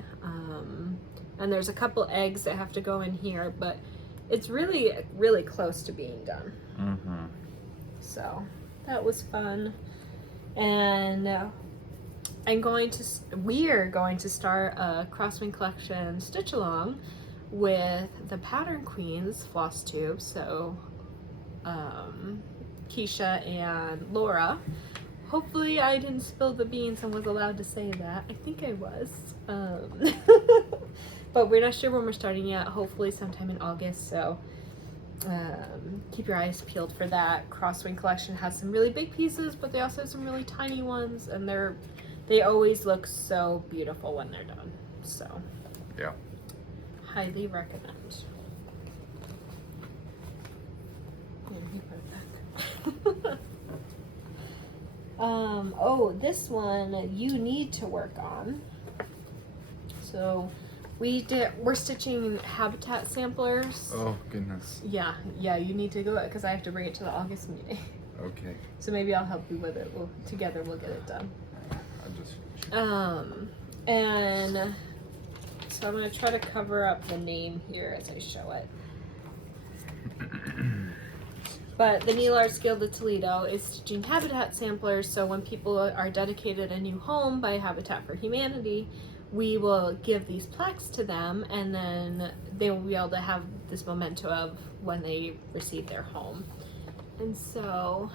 And there's a couple eggs that have to go in here, but it's really, really close to being done. Mm-hmm. So that was fun. And we're going to start a Crosswing Collection stitch along with the Pattern Queens Flosstube. So Keisha and Laura. Hopefully I didn't spill the beans and was allowed to say that. I think I was. But we're not sure when we're starting yet. Hopefully sometime in August. So keep your eyes peeled for that. Crosswing Collection has some really big pieces, but they also have some really tiny ones, and they always look so beautiful when they're done. So yeah, highly recommend. Yeah, you put it back. This one you need to work on. So we're stitching habitat samplers. Oh goodness. Yeah, you need to go because I have to bring it to the August meeting. Okay. So maybe I'll help you with it. Together we'll get it done. I'm just. And so I'm gonna try to cover up the name here as I show it. But the Neil Arts Guild of Toledo is stitching habitat samplers, so when people are dedicated a new home by Habitat for Humanity, we will give these plaques to them, and then they will be able to have this memento of when they receive their home. And so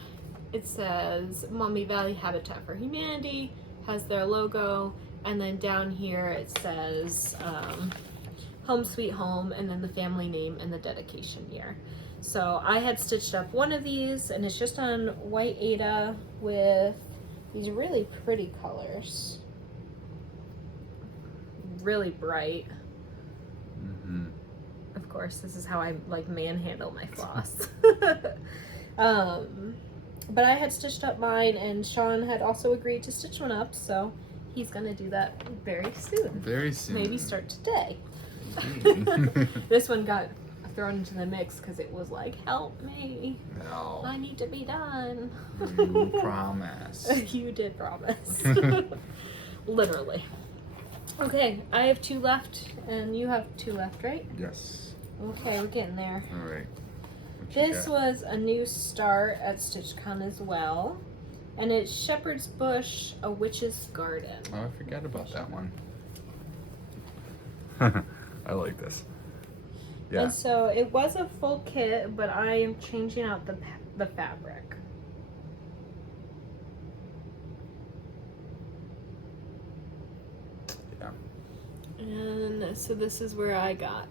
it says Maumee Valley Habitat for Humanity has their logo, and then down here it says Home Sweet Home, and then the family name and the dedication year. So I had stitched up one of these, and it's just on white Aida with these really pretty colors. Really bright. Mm-hmm. Of course, this is how I like manhandle my floss. But I had stitched up mine, and Shawn had also agreed to stitch one up, so he's gonna do that very soon. Very soon. Maybe start today. This one got thrown into the mix because it was like, help me. No. I need to be done. You promise. You did promise. Literally. Okay, I have 2 left, and you have 2 left, right? Yes. Okay, we're getting there. All right. This was a new start at StitchCon as well, and it's Shepherd's Bush, A Witch's Garden. Oh, I forgot about that one. I like this. Yeah. And so it was a full kit, but I am changing out the fabric. Yeah. And so this is where I got.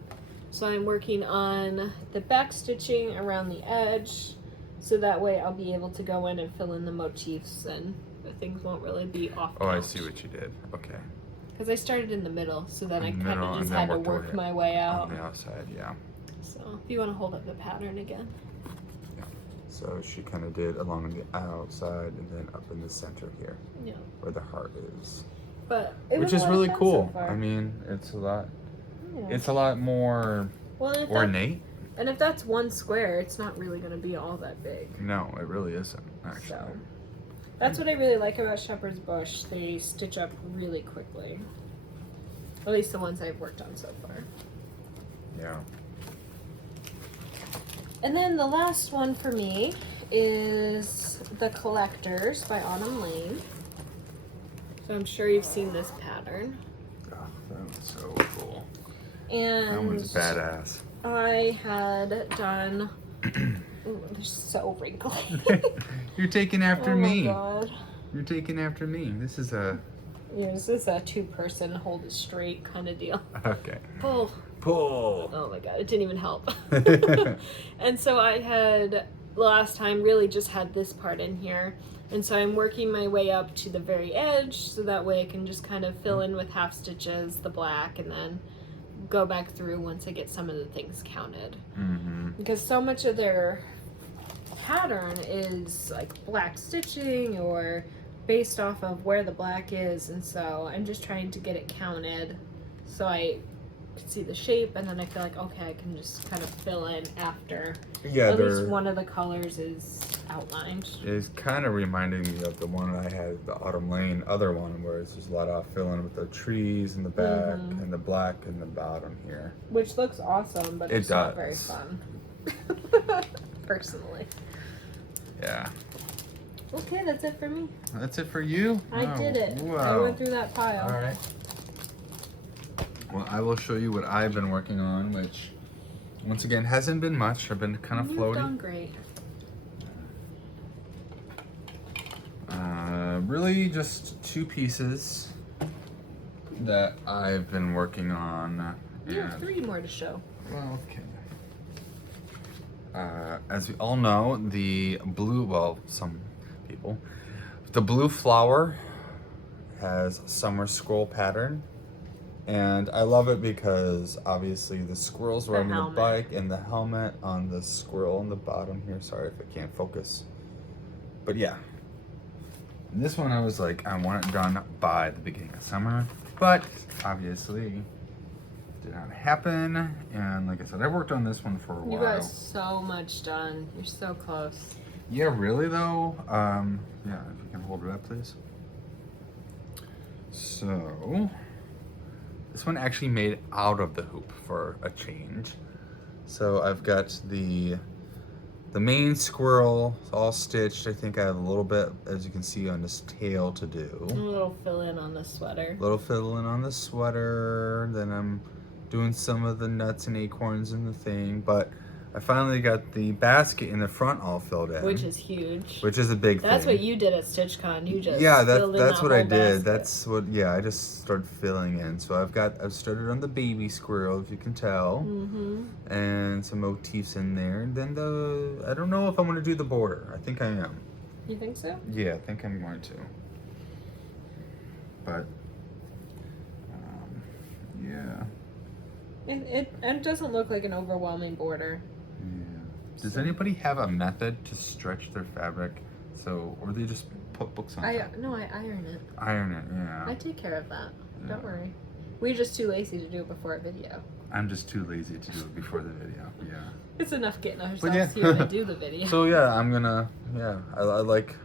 So I'm working on the back stitching around the edge, so that way I'll be able to go in and fill in the motifs and the things won't really be off. Oh, I see what you did. Okay. Because I started in the middle, so then I In the kind middle, of and just then had to worked work away my way out. On the outside, yeah. So if you want to hold up the pattern again. Yeah. So she kind of did along the outside and then up in the center here, Yeah. where the heart is. But it Which was is a lot of really fun cool. so far. I mean, it's a lot. Yeah. It's a lot more Well, and if ornate. and if that's one square, it's not really going to be all that big. No, it really isn't, actually. So that's what I really like about Shepherd's Bush. They stitch up really quickly. At least the ones I've worked on so far. Yeah. And then the last one for me is The Collectors by Autumn Lane. So I'm sure you've seen this pattern. Oh, that was so cool. And That one's badass. I had done. Ooh, they're so wrinkly. You're taking after Oh me. my god. You're taking after me. This is a. Yeah, this is a 2-person hold it straight kind of deal. Okay. Pull. Pull. Oh my god, it didn't even help. And so I had last time really just had this part in here. And so I'm working my way up to the very edge so that way I can just kind of fill in with half stitches, the black, and then go back through once I get some of the things counted. Mm-hmm. Because so much of their pattern is like black stitching or based off of where the black is, and so I'm just trying to get it counted so I can see the shape, and then I feel like okay, I can just kind of fill in after Yeah, at least they're. one of the colors is outlined. It's kind of reminding me of the one I had, the Autumn Lane other one, where it's just a lot of filling with the trees in the back Mhm. and the black in the bottom here. Which looks awesome, but It it's not very does. fun. Personally. Yeah. Okay, that's it for me. That's it for you? I Oh, did it. I Wow. went through that pile. All right. Well, I will show you what I've been working on, which, once again, hasn't been much. I've been kind of You've floaty. done great. Really just 2 pieces that I've been working on. You have and- 3 more to show. Well, okay. As we all know, the blue, well, some people, the blue flower has summer scroll pattern. And I love it because obviously the squirrel's The riding the helmet. bike and the helmet on the squirrel on the bottom here. Sorry if I can't focus. But yeah. And this one I was like, I want it done by the beginning of summer. But obviously did not happen. And like I said, I worked on this one for a You while. got so much done. You're so close. Yeah, really though. Yeah, if you can hold it up, please. So, this one actually made out of the hoop for a change. So I've got the main squirrel all stitched. I think I have a little bit, as you can see, on this tail to A do. little fill in on the sweater. Little fiddling on the sweater. Then I'm doing some of the nuts and acorns in the thing. But I finally got the basket in the front all filled in. Which is huge. Which is a big thing. That's what you did at StitchCon. You just Yeah, filled in that's that what I whole did. basket. That's what. Yeah, I just started filling in. So I've started on the baby squirrel, if you can tell, Mm-hmm. and some motifs in there. And then I don't know if I'm gonna do the border. I think I am. You think so? Yeah, I think I'm going to. But yeah. It doesn't look like an overwhelming border. Yeah. Does anybody have a method to stretch their fabric? So, or they just put books on top? No, I iron it. Iron it, yeah. I take care of that. Yeah. Don't worry. We're just too lazy to do it before a video. I'm just too lazy to do it before the video. Yeah. It's enough getting ourselves yeah. here to do the video. So yeah, I'm gonna. Yeah, I like,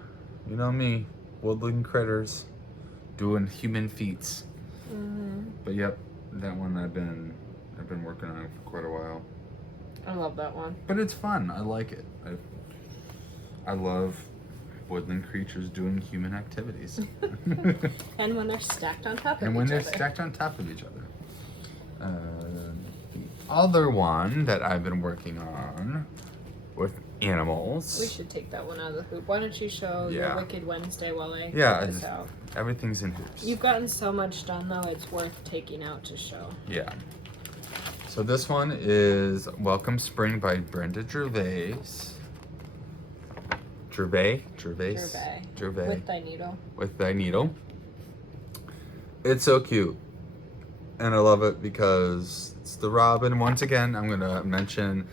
you know me, woodland critters, doing human feats. Mm-hmm. But yep, that one I've been working on it for quite a while. I love that one. But it's fun. I like it. I love woodland creatures doing human activities. And when they're stacked on top of each other. And when they're stacked on top of each other. The other one that I've been working on with animals. We should take that one out of the hoop. Why don't you show your Wicked Wednesday while I check this out? Everything's in hoops. You've gotten so much done though, it's worth taking out to show. Yeah. So this one is Welcome Spring by Brenda Gervais. Gervais. With thy needle. With thy needle. It's so cute. And I love it because it's the robin. Once again, I'm going to mention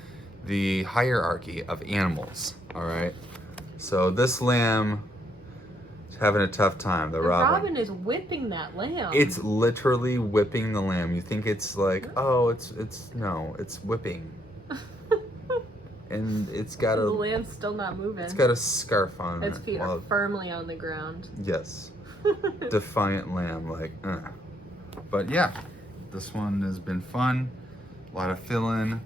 the hierarchy of animals. All right. So this lamb is having a tough time. The robin is whipping that lamb. It's literally whipping the lamb. You think it's like, oh, it's whipping. And it's got the lamb's still not moving. It's got a scarf on. Its feet are firmly on the ground. Yes. Defiant lamb, like, But yeah, this one has been fun. A lot of fill-in.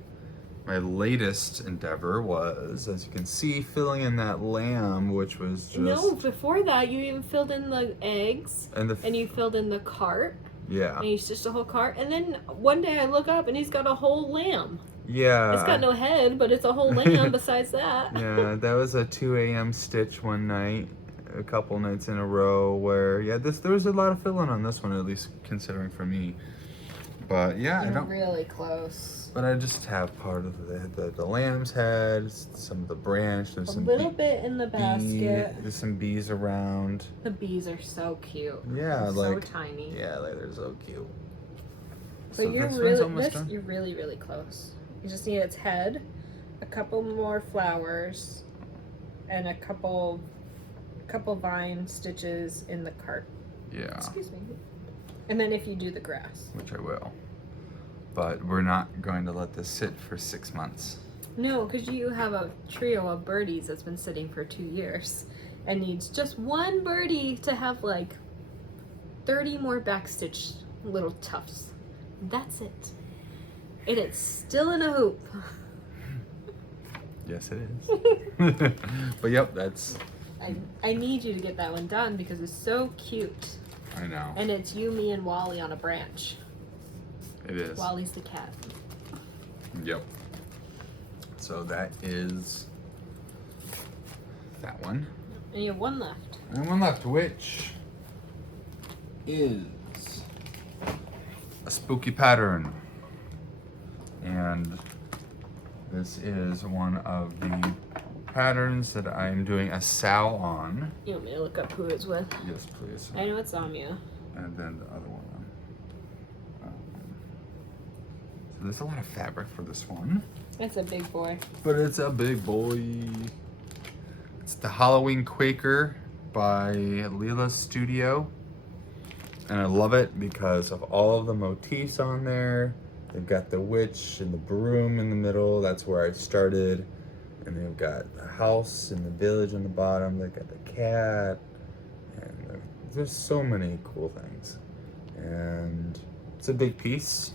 My latest endeavor was, as you can see, filling in that lamb, which was just... No, before that, you even filled in the eggs. And you filled in the cart. Yeah. And you stitched the whole cart. And then one day I look up and he's got a whole lamb. Yeah. It's got no head, but it's a whole lamb besides that. Yeah, that was a 2 a.m. stitch one night, a couple nights in a row where, there was a lot of fill-in on this one, at least considering for me. But yeah, You're really close. But I just have part of the lamb's head, some of the branch. There's a some little bit in the basket. There's some bees around. The bees are so cute. Yeah, so tiny. Yeah, they're so cute. So you're really, really close. You just need its head, a couple more flowers, and a couple vine stitches in the cart. Yeah. Excuse me. And then if you do the grass. Which I will. But we're not going to let this sit for 6 months. No, because you have a trio of birdies that's been sitting for 2 years and needs just one birdie to have like 30 more backstitch little tufts. That's it. And it's still in a hoop. Yes, it is. But yep, that's... I need you to get that one done because it's so cute. I know. And it's you, me, and Wally on a branch. It is. Wally's the cat. Yep. So that is that one. And you have one left. And one left, which is a spooky pattern. And this is one of the patterns that I'm doing a SAL on. You want me to look up who it's with? Yes, please. I know it's Zamia. And then the other one. So there's a lot of fabric for this one. It's a big boy. But it's a big boy. It's the Halloween Quaker by Leela's Studio. And I love it because of all of the motifs on there. They've got the witch and the broom in the middle. That's where I started. And they've got the house and the village on the bottom. They've got the cat. And there's so many cool things. And it's a big piece.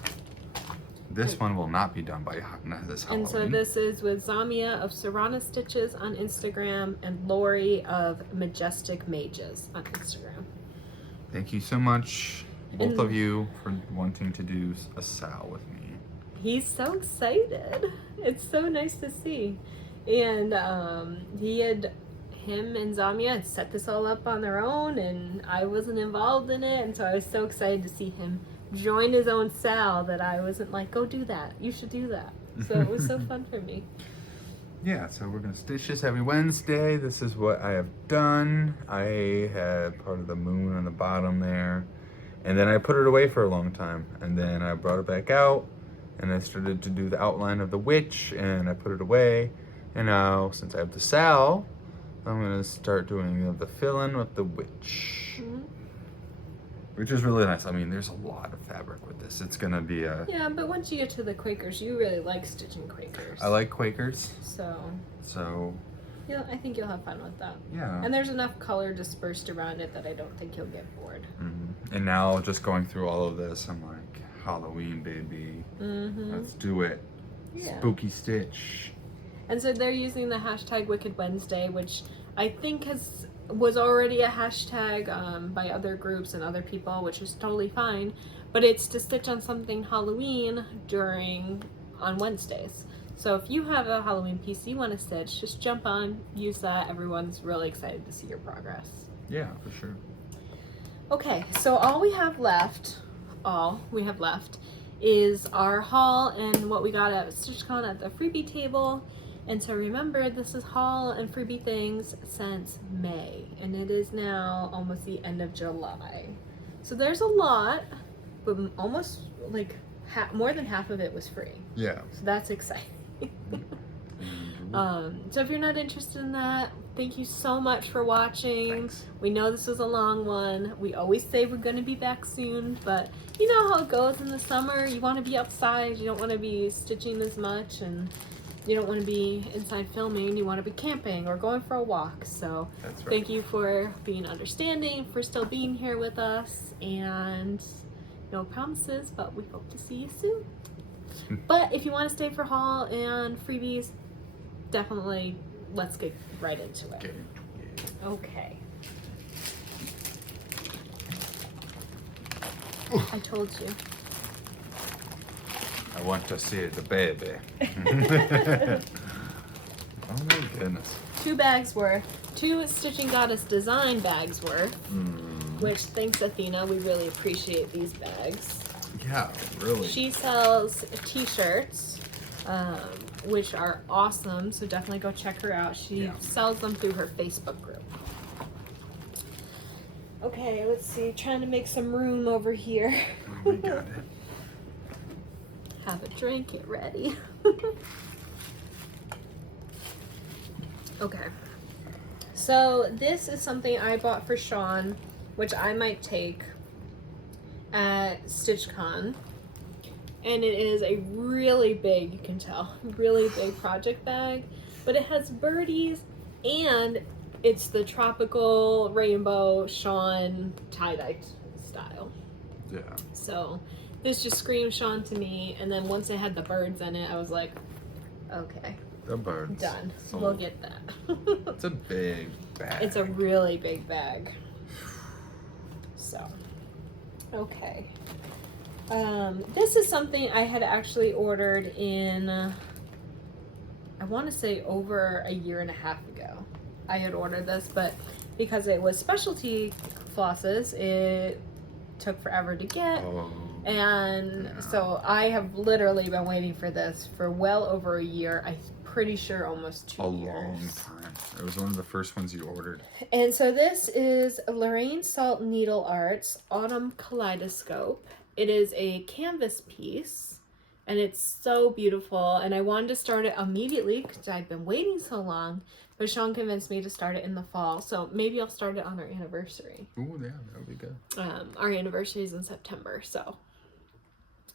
This one will not be done by this Halloween. And so this is with Zamia of Serrana Stitches on Instagram and Lori of Majestic Mages on Instagram. Thank you so much, both of you, for wanting to do a SAL with me. He's so excited. It's so nice to see. And him and Zamia had set this all up on their own, and I wasn't involved in it, and so I was so excited to see him join his own SAL that I wasn't like, go do that. You should do that. So it was so fun for me. Yeah, so we're going to stitch this every Wednesday. This is what I have done. I had part of the moon on the bottom there. And then I put it away for a long time. And then I brought it back out. And I started to do the outline of the witch. And I put it away. And now, since I have the SAL, I'm going to start doing the fill-in with the witch. Mm-hmm. Which is really nice. I mean, there's a lot of fabric with this. It's going to be a... Yeah, but once you get to the Quakers, you really like stitching Quakers. I like Quakers. So Yeah, I think you'll have fun with that. Yeah. And there's enough color dispersed around it that I don't think you'll get bored. And now, just going through all of this, I'm like, Halloween, baby. Let's do it. Yeah. Spooky Stitch. And so they're using the hashtag Wicked Wednesday, which I think was already a hashtag by other groups and other people, which is totally fine. But it's to stitch on something Halloween on Wednesdays. So if you have a Halloween piece you want to stitch, just jump on, use that. Everyone's really excited to see your progress. Yeah, for sure. Okay, so all we have left is our haul and what we got at StitchCon at the freebie table. And so remember, this is haul and freebie things since May, and it is now almost the end of July. So there's a lot, but almost like more than half of it was free. Yeah. So that's exciting. So if you're not interested in that, thank you so much for watching. Thanks. We know this was a long one. We always say we're going to be back soon, but you know how it goes in the summer. You want to be outside. You don't want to be stitching as much, and you don't want to be inside filming. You want to be camping or going for a walk. So That's right. Thank you for being understanding, for still being here with us, and no promises, but we hope to see you soon. But if you want to stay for haul and freebies, definitely let's get right into it. Okay. I told you. I want to see the baby. Oh my goodness. 2 bags worth. 2 Stitching Goddess design bags worth. Which, thanks Athena, we really appreciate these bags. Yeah, really. She sells t-shirts, which are awesome, so definitely go check her out. She sells them through her Facebook group. Okay, let's see. Trying to make some room over here. Oh my god. Have a drink, get ready. Okay. So this is something I bought for Shawn, which I might take at StitchCon. And it is a really big, you can tell, really big project bag. But it has birdies and it's the tropical rainbow Shawn tie-dye style. Yeah. So this just screamed Shawn to me, and then once it had the birds in it, I was like, okay, The birds. done. So We'll get that. It's a big bag. It's a really big bag. So, okay. This is something I had actually ordered in, I want to say over a year and a half ago. I had ordered this, but because it was specialty flosses, it took forever to get. Oh, And yeah. so I have literally been waiting for this for well over a year. I'm pretty sure almost 2 a years. long time. It was one of the first ones you ordered. And so this is Lorraine Salt Needle Arts Autumn Kaleidoscope. It is a canvas piece, and it's so beautiful. And I wanted to start it immediately because I've been waiting so long. But Shawn convinced me to start it in the fall, so maybe I'll start it on our anniversary. Ooh, yeah, that would be good. Our anniversary is in September, so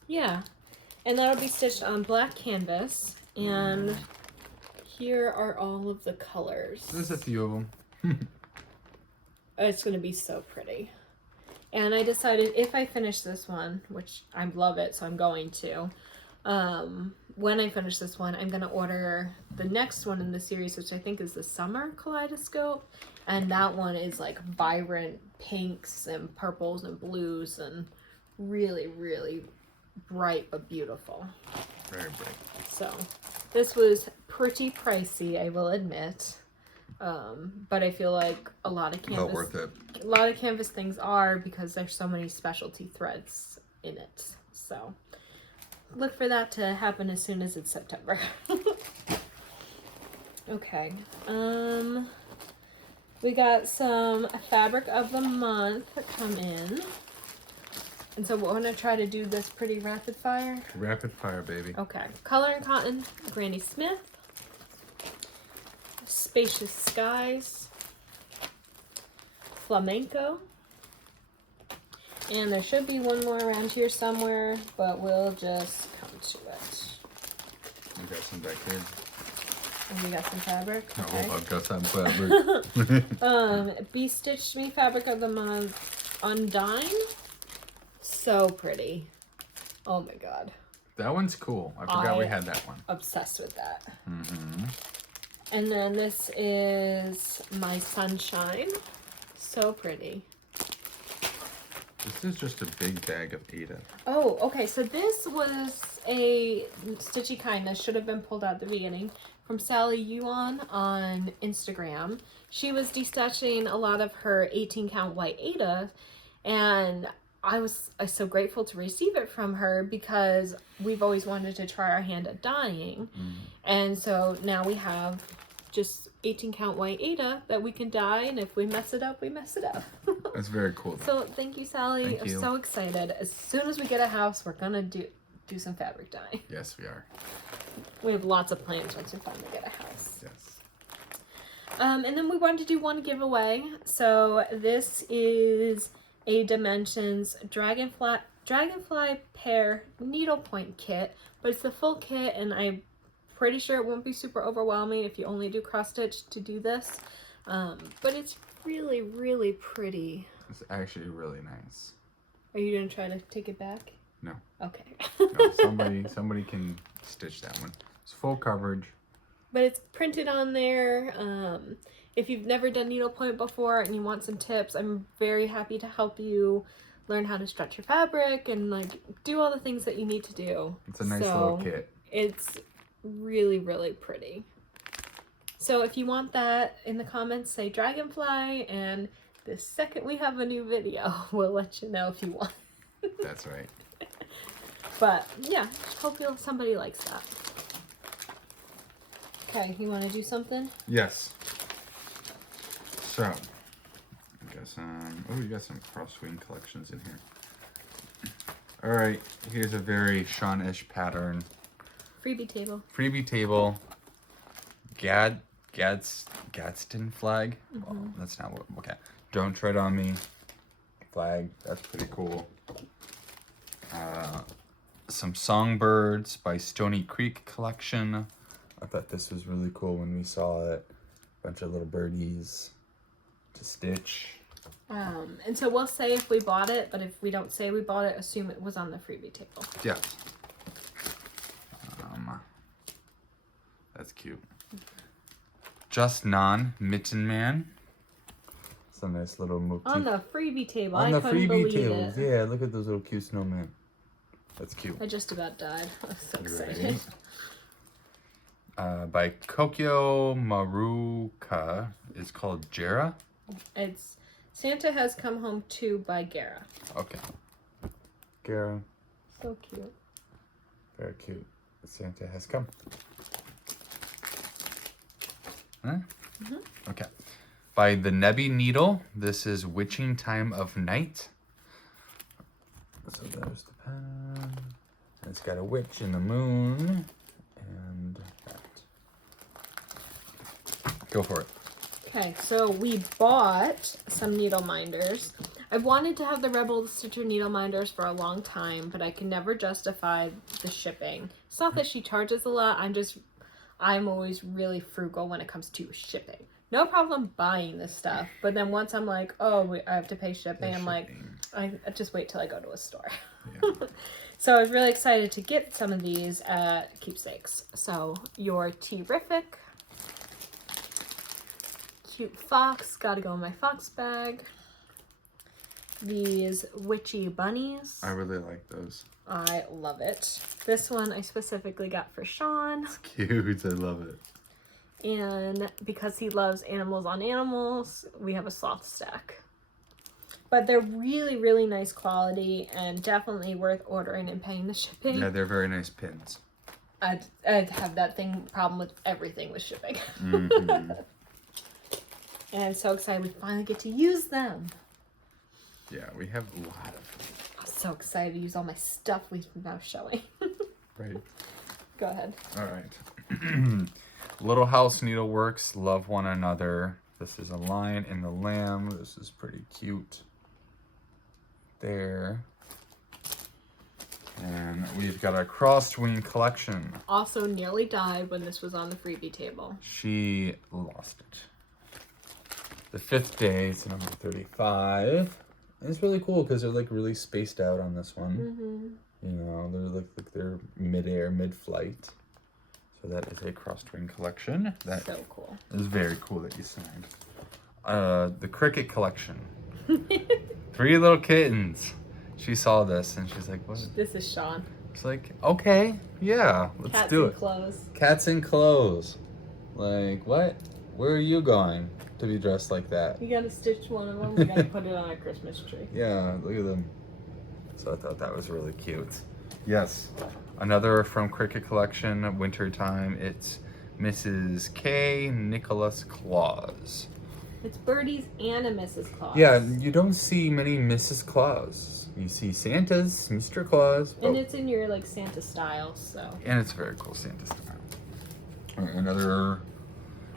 yeah. And that'll be stitched on black canvas, and here are all of the colors. There's a few of them. It's going to be so pretty. And I decided if I finish this one, which I love it, so I'm going to, when I finish this one, I'm going to order the next one in the series, which I think is the Summer Kaleidoscope. And that one is like vibrant pinks and purples and blues and really, really bright but beautiful. Very bright. So this was pretty pricey, I will admit. But I feel like a lot of Well worth it. a lot of canvas things are, because there's so many specialty threads in it. So look for that to happen as soon as it's September. Okay. We got some fabric of the month that come in. And so we're going to try to do this pretty rapid fire. Rapid fire, baby. Okay. Color and Cotton, Granny Smith. Spacious Skies. Flamenco. And there should be one more around here somewhere, but we'll just come to it. We got some back here. And you got some fabric. Okay. Oh, I've got some fabric. Bee Stitched Me Fabric of the Month Undine. So pretty. Oh my god. That one's cool. I forgot we had that one. Obsessed with that. Mm-hmm. And then this is My Sunshine. So pretty. This is just a big bag of Ada. Oh, okay. So this was a Stitchy Kindness, should have been pulled out at the beginning, from Sally Yuan on Instagram. She was destitching a lot of her 18 count white Ada, and I'm so grateful to receive it from her because we've always wanted to try our hand at dyeing. And so now we have just 18 count white Ada that we can dye, and if we mess it up, we mess it up. That's very cool. So thank you, Sally. Thank you. I'm so excited. As soon as we get a house, we're gonna do some fabric dyeing. Yes, we are. We have lots of plans once we finally get a house. Yes. And then we wanted to do one giveaway. So this is a Dimensions Dragonfly Pear Needlepoint Kit, but it's the full kit, and I'm pretty sure it won't be super overwhelming if you only do cross stitch to do this. But it's really, really pretty. It's actually really nice. Are you gonna try to take it back? No. Okay. No, somebody can stitch that one. It's full coverage. But it's printed on there. If you've never done needlepoint before and you want some tips, I'm very happy to help you learn how to stretch your fabric and like do all the things that you need to do. It's a nice little kit. It's really, really pretty. So if you want that, in the comments say Dragonfly, and the second we have a new video, we'll let you know if you want. That's right. But yeah, hope somebody likes that. Okay, you want to do something? Yes. So, I got some. Oh, you got some crosswing collections in here. All right, here's a very Shawn-ish pattern. Freebie table. Freebie table. Gadsden flag. Well, that's not what. Okay. Don't tread on me. Flag. That's pretty cool. Some Songbirds by Stony Creek collection. I thought this was really cool when we saw it. Bunch of little birdies to stitch. And so we'll say if we bought it, but if we don't say we bought it, assume it was on the freebie table. Yes. That's cute. Just Non Mitten Man. Some nice little motif. On the freebie table. On I the couldn't freebie believe tables. it. Yeah, look at those little cute snowmen. That's cute. I just about died. I'm so excited. Right. By Kokyo Maruka. It's called Jera. It's Santa Has Come Home 2 by Gara. Okay. Gara. So cute. Very cute. Santa has come. Huh? Okay. By the Nebby Needle. This is Witching Time of Night. So there's the pen. It's got a witch in the moon. And that. Go for it. Okay, so we bought some needle minders. I've wanted to have the Rebel Stitcher needle minders for a long time, but I can never justify the shipping. It's not that she charges a lot, I'm always really frugal when it comes to shipping. No problem buying this stuff, but then once I'm like, oh, I have to pay shipping, I'm like, I just wait till I go to a store. Yeah. So I was really excited to get some of these at Keepsakes. So your Terrific. Cute fox, gotta go in my fox bag. These witchy bunnies. I really like those. I love it. This one I specifically got for Shawn. It's cute, I love it. And because he loves animals on animals, we have a sloth stack. But they're really, really nice quality and definitely worth ordering and paying the shipping. Yeah, they're very nice pins. I'd have that problem with everything with shipping. And I'm so excited we finally get to use them. Yeah, we have a lot of them. I'm so excited to use all my stuff we've been now showing. Right. Go ahead. All right. Little House Needleworks, Love One Another. This is a lion in the lamb. This is pretty cute. There. And we've got a crossed wing collection. Also nearly died when this was on the freebie table. She lost it. The 5th day, it's number 35. And it's really cool because they're like really spaced out on this one. Mm-hmm. You know, they're like they're mid-air, mid-flight. So that is a crossed wing collection. That so cool. is very cool that you signed. The cricket collection. 3 little kittens. She saw this and she's like, what? This is Shawn. It's like, okay, yeah, let's Cats do in it. clothes. Cats in clothes. Like, what? Where are you going to be dressed like that? You gotta stitch one of them. We gotta put it on a Christmas tree. Yeah, look at them. So I thought that was really cute. Yes, another from Cricket Collection, wintertime. It's Mrs. K. Nicholas Claus. It's Birdie's and a Mrs. Claus. Yeah, you don't see many Mrs. Claus. You see Santa's, Mr. Claus. And it's in your like Santa style, so. And it's very cool Santa style. All right, another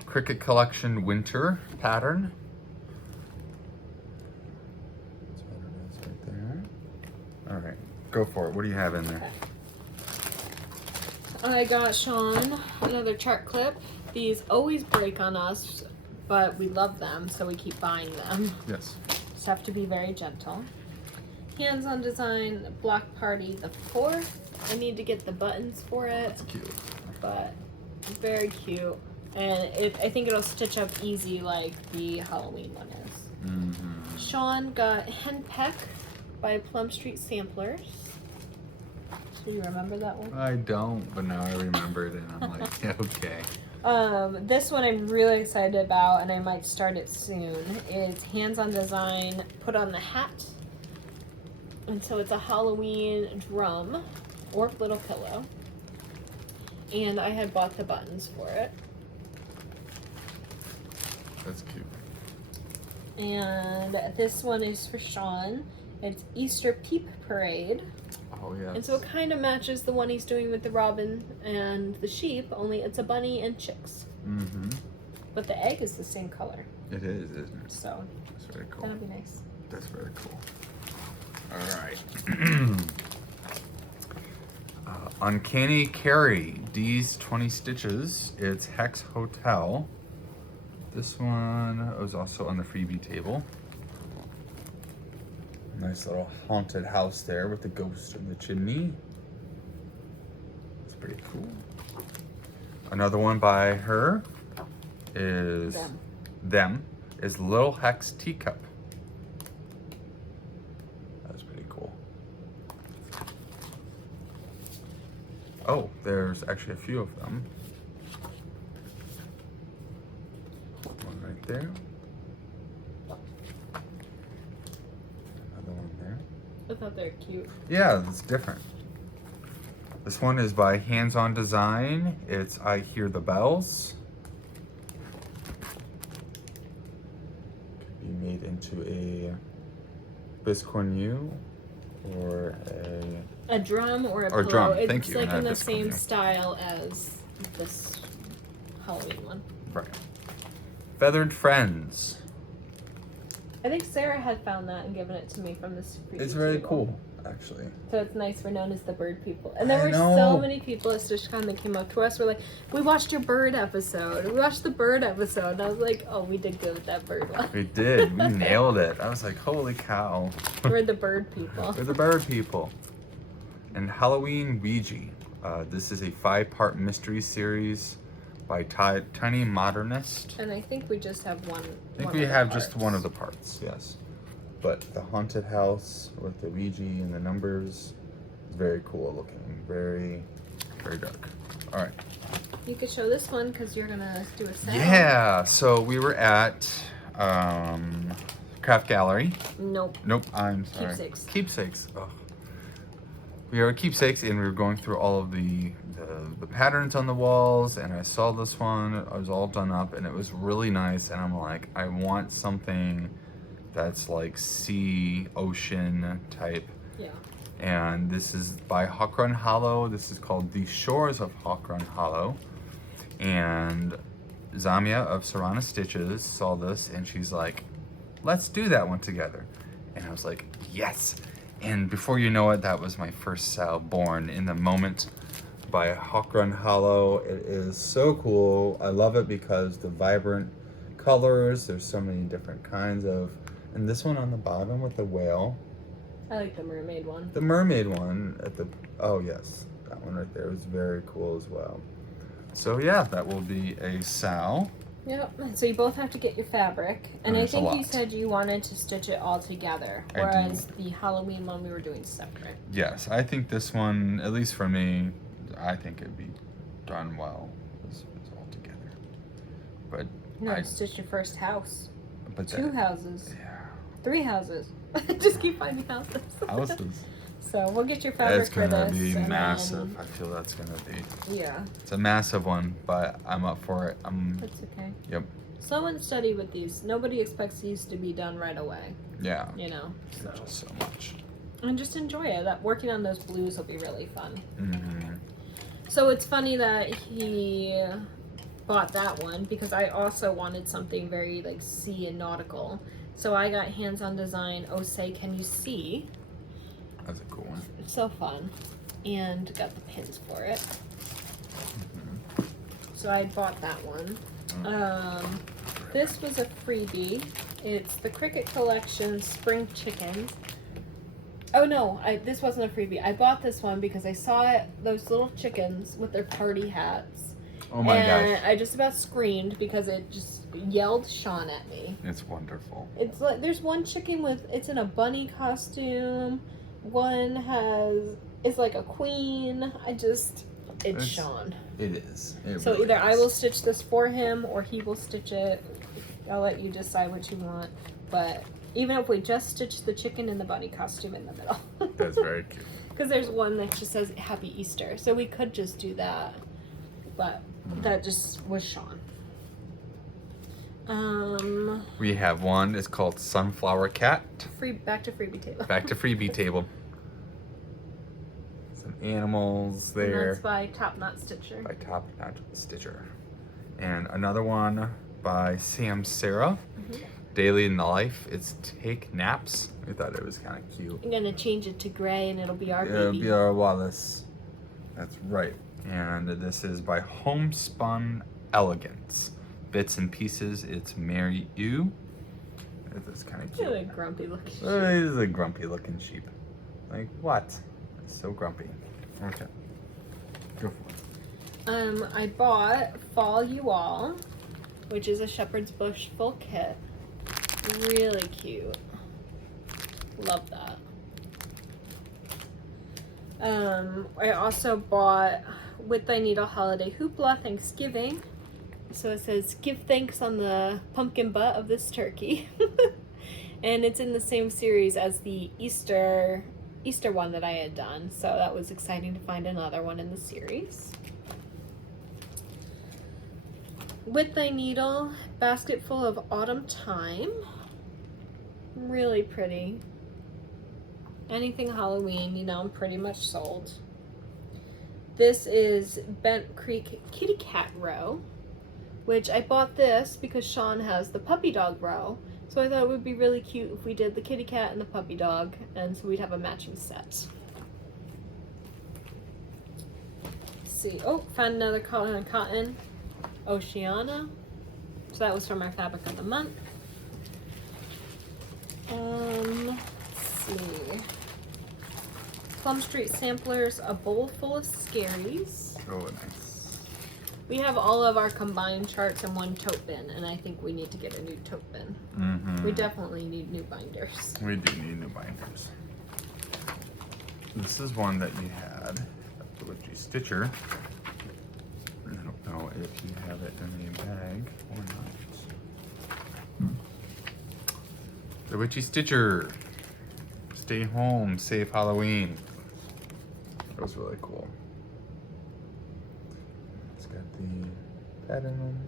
Cricket Collection winter pattern. That's what it is right there. All right, go for it. What do you have in there? I got Shawn another chart clip. These always break on us, but we love them, so we keep buying them. Yes. Just have to be very gentle. Hands-on design, Block Party the 4th. I need to get the buttons for it. That's cute. But very cute. And I think it'll stitch up easy like the Halloween one is. Mm-hmm. Shawn got Henpeck by Plum Street Samplers. Do you remember that one? I don't, but now I remember it and I'm like, yeah, okay. This one I'm really excited about, and I might start it soon. It's hands-on design, put on the hat. And so it's a Halloween drum or little pillow. And I had bought the buttons for it. That's cute. And this one is for Shawn. It's Easter Peep Parade. Oh, yeah. And so it kind of matches the one he's doing with the robin and the sheep, only it's a bunny and chicks. Mm-hmm. But the egg is the same color. It is, isn't it? So That's very cool. that'll be nice. That's very cool. All right. Uncanny Carry, D's 20 Stitches. It's Hex Hotel. This one was also on the freebie table. Nice little haunted house there with the ghost in the chimney. It's pretty cool. Another one by her is is Little Hex Teacup. That's pretty cool. Oh, there's actually a few of them. One right there. Another one there. I thought they were cute. Yeah, it's different. This one is by Hands-On Design. It's I Hear the Bells. Could be made into a biscornu or a drum or a or pillow. drum. It's Thank you. like not in a the same biscornu. style as this Halloween one. Right. Feathered Friends. I think Sarah had found that and given it to me from this freebie It's very table. cool, actually. So it's nice. We're known as the bird people. And there I were know. so many people at StitchCon that came up to us. We're like, we watched your bird episode. We watched the bird episode. And I was like, oh, we did good with that bird one. We did. We nailed it. I was like, holy cow. We're the bird people. We're the bird people. And Halloween Ouija. This is a 5-part mystery series by Tiny Modernist. And I think we just have one. I think we have just one of the parts, yes. But the haunted house with the Ouija and the numbers is very cool looking. Very, very dark. All right. You could show this one because you're going to do a sale. Yeah, so we were at Craft Gallery. Nope. Nope, I'm sorry. Keepsakes. Keepsakes. Ugh. We were at Keepsakes and we were going through all of the patterns on the walls, and I saw this one. I was all done up and it was really nice, and I'm like, I want something that's like sea, ocean type. Yeah. And this is by Hawk Run Hollow. This is called The Shores of Hawk Run Hollow. And Zamia of Serrana Stitches saw this and she's like, let's do that one together. And I was like, yes. And before you know it, that was my first SAL, Born in the Moment by Hawk Run Hollow. It is so cool. I love it because the vibrant colors, there's so many different kinds of, and this one on the bottom with the whale. I like the mermaid one. The mermaid one at the, oh yes, that one right there was very cool as well. So yeah, that will be a SAL. Yep. So you both have to get your fabric, and I There's a think you lot. said you wanted to stitch it all together, I do. whereas the Halloween one we were doing separate. Yes, I think this one, at least for me, I think it'd be done well as all together. But No, stitch your first house. but 2 houses. Yeah. 3 houses. Just keep finding houses. Houses. So we'll get your fabric It's for gonna this. be and massive. then- I feel that's gonna be. Yeah, It's a massive one, but I'm up for it. that's okay. Yep. Slow and steady with these. Nobody expects these to be done right away. Yeah. You know. So. Just so much. And just enjoy it. That working on those blues will be really fun. Mm-hmm. So it's funny that he bought that one because I also wanted something very like sea and nautical. So I got hands-on design. Oh, say, can you see? That's a cool one. It's so fun, and got the pins for it. So I bought that one. This was a freebie. It's the Cricket Collection Spring Chickens. Oh no, this wasn't a freebie. I bought this one because I saw those little chickens with their party hats. Oh my and gosh. I just about screamed because it just yelled Shawn at me. It's wonderful. It's like there's one chicken with it's in a bunny costume. One is like a queen. It's Shawn. It is. It So really either I is. will stitch this for him or he will stitch it. I'll let you decide what you want. But even if we just stitch the chicken and the bunny costume in the middle. That's very cute. Because there's one that just says Happy Easter. So we could just do that. But that just was Shawn. We have one. It's called Sunflower Cat. Back to freebie table. Back to freebie table. Some animals And there. that's by Top Knot Stitcher. By Top Knot Stitcher. And another one by Sam Sarah. Daily in the Life. It's Take Naps. I thought it was kind of cute. I'm gonna change it to gray and it'll be our It'll baby. be our Wallace. That's right. And this is by Homespun Elegance. Bits and Pieces. It's Mary Ew. It's kind of cute. Really grumpy looking. He's a grumpy looking sheep. Like what? It's so grumpy. Okay. Go for it. I bought Fall You All, which is a shepherd's bush full kit. Really cute. Love that. I also bought With Thy Needle Holiday Hoopla Thanksgiving. So it says, give thanks on the pumpkin butt of this turkey. And it's in the same series as the Easter one that I had done. So that was exciting to find another one in the series. With Thy Needle, Basket Full of Autumn Time. Really pretty. Anything Halloween, you know, I'm pretty much sold. This is Bent Creek Kitty Cat Row, which I bought this because Shawn has the puppy dog row. So I thought it would be really cute if we did the kitty cat and the puppy dog, and so we'd have a matching set. Let's see. Oh, found another cotton. Oceana. So that was from our Fabric of the Month. Let's see. Plum Street Samplers, A Bowl Full of Scaries. Oh, nice. We have all of our combined charts in one tote bin, and I think we need to get a new tote bin. We definitely need new binders. We do need new binders. This is one that you had at the Witchy Stitcher. I don't know if you have it in a bag or not. The Witchy Stitcher. Stay home, safe Halloween. That was really cool. It's got the pattern on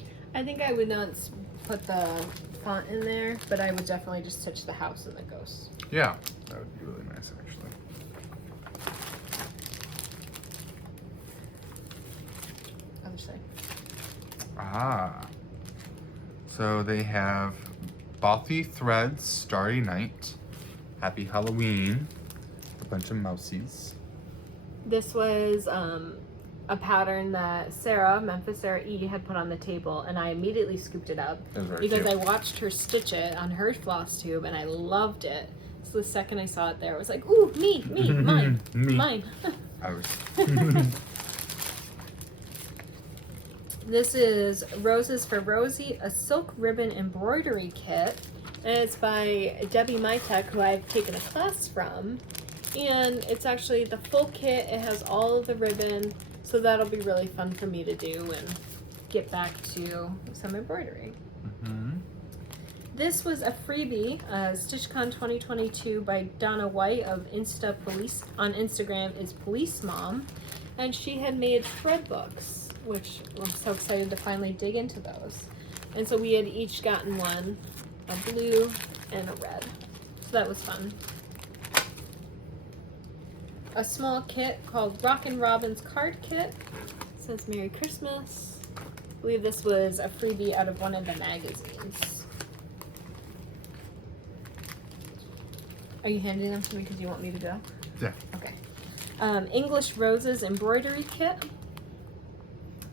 it. I think I would not put the font in there, but I would definitely just stitch the house and the ghosts. Yeah, that would be really nice actually. Other side. Ah. So they have Bothy Threads Starry Night. Happy Halloween. A bunch of mousies. This was a pattern that Memphis Sarah E, had put on the table, and I immediately scooped it up because cute. I watched her stitch it on her Flosstube, and I loved it. So the second I saw it there, I was like, ooh, me, mine, mine. Ours. This is Roses for Rosie, a silk ribbon embroidery kit. And it's by Debbie Mytek, who I've taken a class from. And it's actually the full kit. It has all of the ribbon. So that'll be really fun for me to do and get back to some embroidery. This was a freebie, StitchCon 2022 by Donna White of Police on Instagram is Police Mom. And she had made thread books, which I'm so excited to finally dig into those. And so we had each gotten one, a blue and a red. So that was fun. A small kit called Rockin' Robin's Card Kit. It says Merry Christmas. I believe this was a freebie out of one of the magazines. Are you handing them to me because you want me to go? Yeah. Okay. English Roses Embroidery Kit.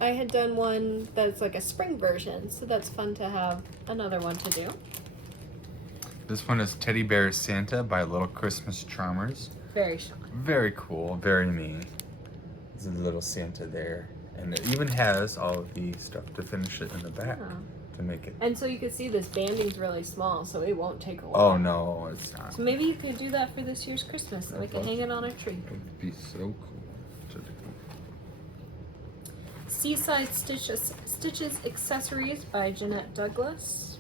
I had done one that's like a spring version, so that's fun to have another one to do. This one is Teddy Bear Santa by Little Christmas Charmers. Very Shawn. Very cool, very me. There's a little Santa there. And it even has all of the stuff to finish it in the back to make it. And so you can see this banding's really small, so it won't take a while. Oh no, it's not. So maybe you could do that for this year's Christmas, and we can hang it on our tree. It would be so cool to do. Seaside Stitches Accessories by Jeanette Douglas.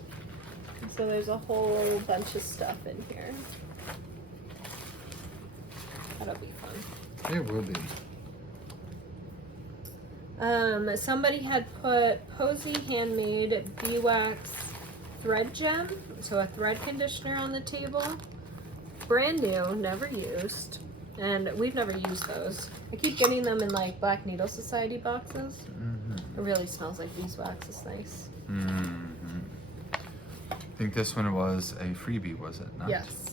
And so there's a whole bunch of stuff in here. That'll be fun. It will be. Somebody had put Posy Handmade Beeswax Thread Gem, so a thread conditioner on the table. Brand new, never used. And we've never used those. I keep getting them in like Black Needle Society boxes. It really smells like beeswax. It's nice. I think this one was a freebie, was it not? Yes.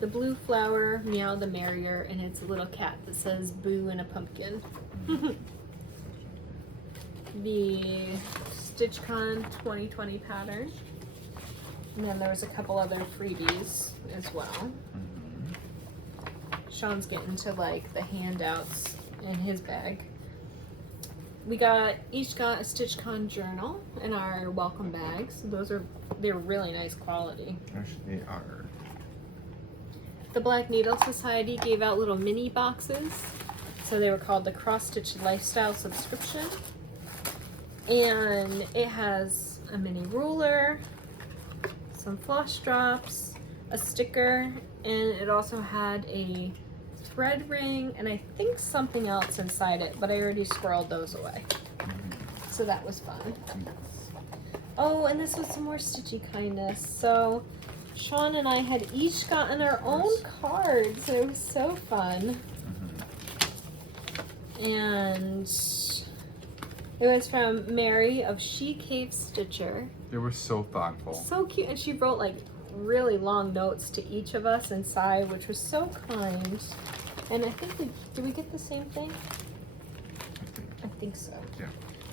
The blue flower, Meow the Merrier, and it's a little cat that says Boo and a pumpkin. The StitchCon 2020 pattern. And then there was a couple other freebies as well. Shawn's getting to like the handouts in his bag. We each got a StitchCon journal in our welcome bags. They're really nice quality. Actually, they are. The Black Needle Society gave out little mini boxes. So they were called the Cross Stitch Lifestyle Subscription. And it has a mini ruler, some floss drops, a sticker, and it also had a thread ring and I think something else inside it, but I already squirreled those away. So that was fun. Oh, and this was some more Stitchy kindness. So Shawn and I had each gotten our own cards. It was so fun. And it was from Mary of She Cave Stitcher. They were so thoughtful. So cute. And she wrote like really long notes to each of us inside, which was so kind. And I think did we get the same thing? I think so. Yeah.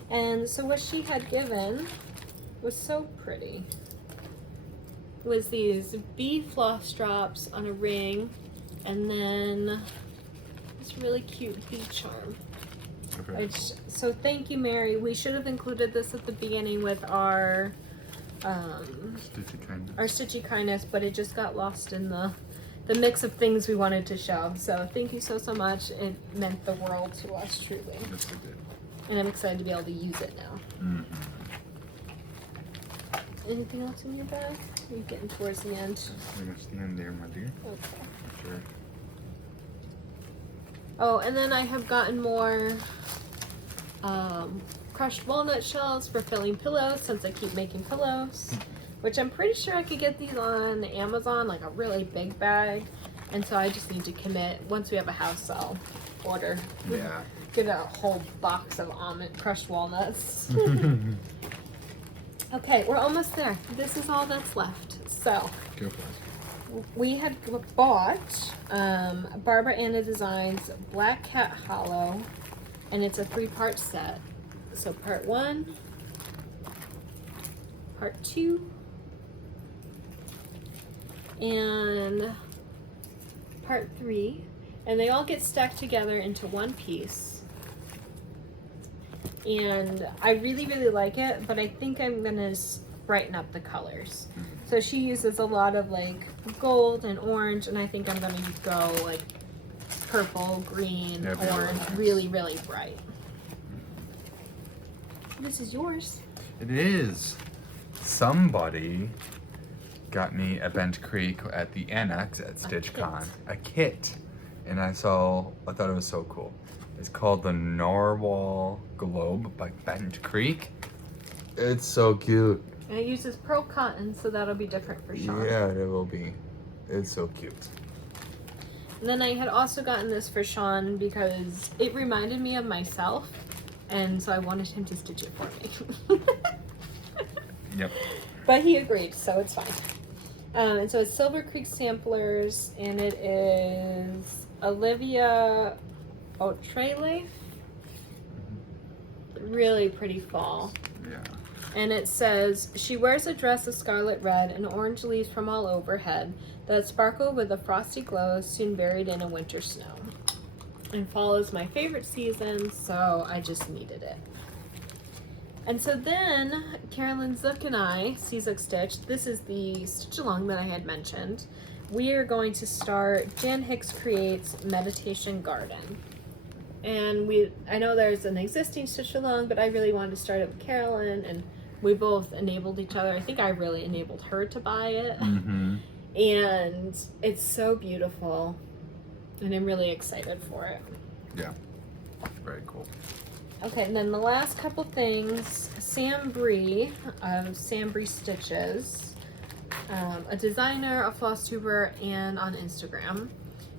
And so what she had given was so pretty. It was these bee floss drops on a ring, and then this really cute bee charm. Okay. So thank you, Mary. We should have included this at the beginning with our Stitchy kindness, but it just got lost in the mix of things we wanted to show. So thank you so much. It meant the world to us, truly. Yes, it did. And I'm excited to be able to use it now. Anything else in your bag? Are you getting towards the end? That's pretty much the end there, my dear. Okay. Sure. Oh, and then I have gotten more crushed walnut shells for filling pillows since I keep making pillows, which I'm pretty sure I could get these on Amazon, like a really big bag. And so I just need to commit. Once we have a house, I'll order. Yeah. Get a whole box of crushed walnuts. Okay, we're almost there. This is all that's left. So Go for it. we had bought Barbara Anna Designs Black Cat Hollow, and it's a 3-part set. So part 1, part 2, and part 3, and they all get stacked together into one piece. And I really, really like it, but I think I'm gonna brighten up the colors. So she uses a lot of like gold and orange, and I think I'm gonna go like purple, green, orange, really, really bright. This is yours. It is. Somebody got me a Bent Creek at the Annex at StitchCon. A kit. And I thought it was so cool. It's called the Narwhal Globe by Bent Creek. It's so cute. And it uses pearl cotton, so that'll be different for Shawn. Yeah, it will be. It's so cute. And then I had also gotten this for Shawn because it reminded me of myself, and so I wanted him to stitch it for me. Yep. But he agreed, so it's fine. And so it's Silver Creek Samplers, and it is Olivia Otrele. Really pretty fall. Yeah. And it says, she wears a dress of scarlet red and orange leaves from all overhead that sparkle with a frosty glow soon buried in a winter snow. And fall is my favorite season, so I just needed it. And so then Carolyn Zook and I, Zook Stitch, this is the stitch along that I had mentioned. We are going to start Jan Hicks Creates Meditation Garden. And I know there's an existing stitch along, but I really wanted to start it with Carolyn, and we both enabled each other. I think I really enabled her to buy it. Mm-hmm. And it's so beautiful, and I'm really excited for it. Yeah. Very cool. Okay, and then the last couple things, Sam Bree of Sam Bree Stitches, a designer, a Flosstuber, and on Instagram.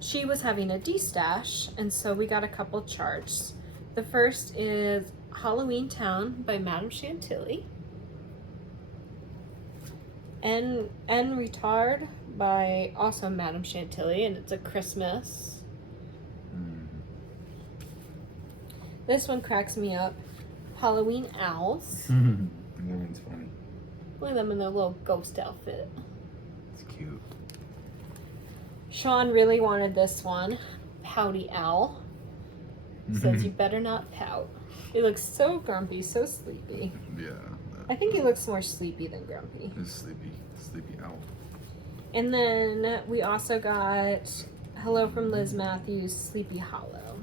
She was having a D-stash, and so we got a couple charts. The first is Halloween Town by Madame Chantilly. En Retard by also Madame Chantilly, and it's a Christmas. This one cracks me up. Halloween Owls. That one's funny. Look at them in their little ghost outfit. It's cute. Shawn really wanted this one. Pouty Owl. Says you better not pout. He looks so grumpy, so sleepy. Yeah. I think he looks more sleepy than grumpy. He's sleepy owl. And then we also got Hello from Liz Matthews, Sleepy Hollow.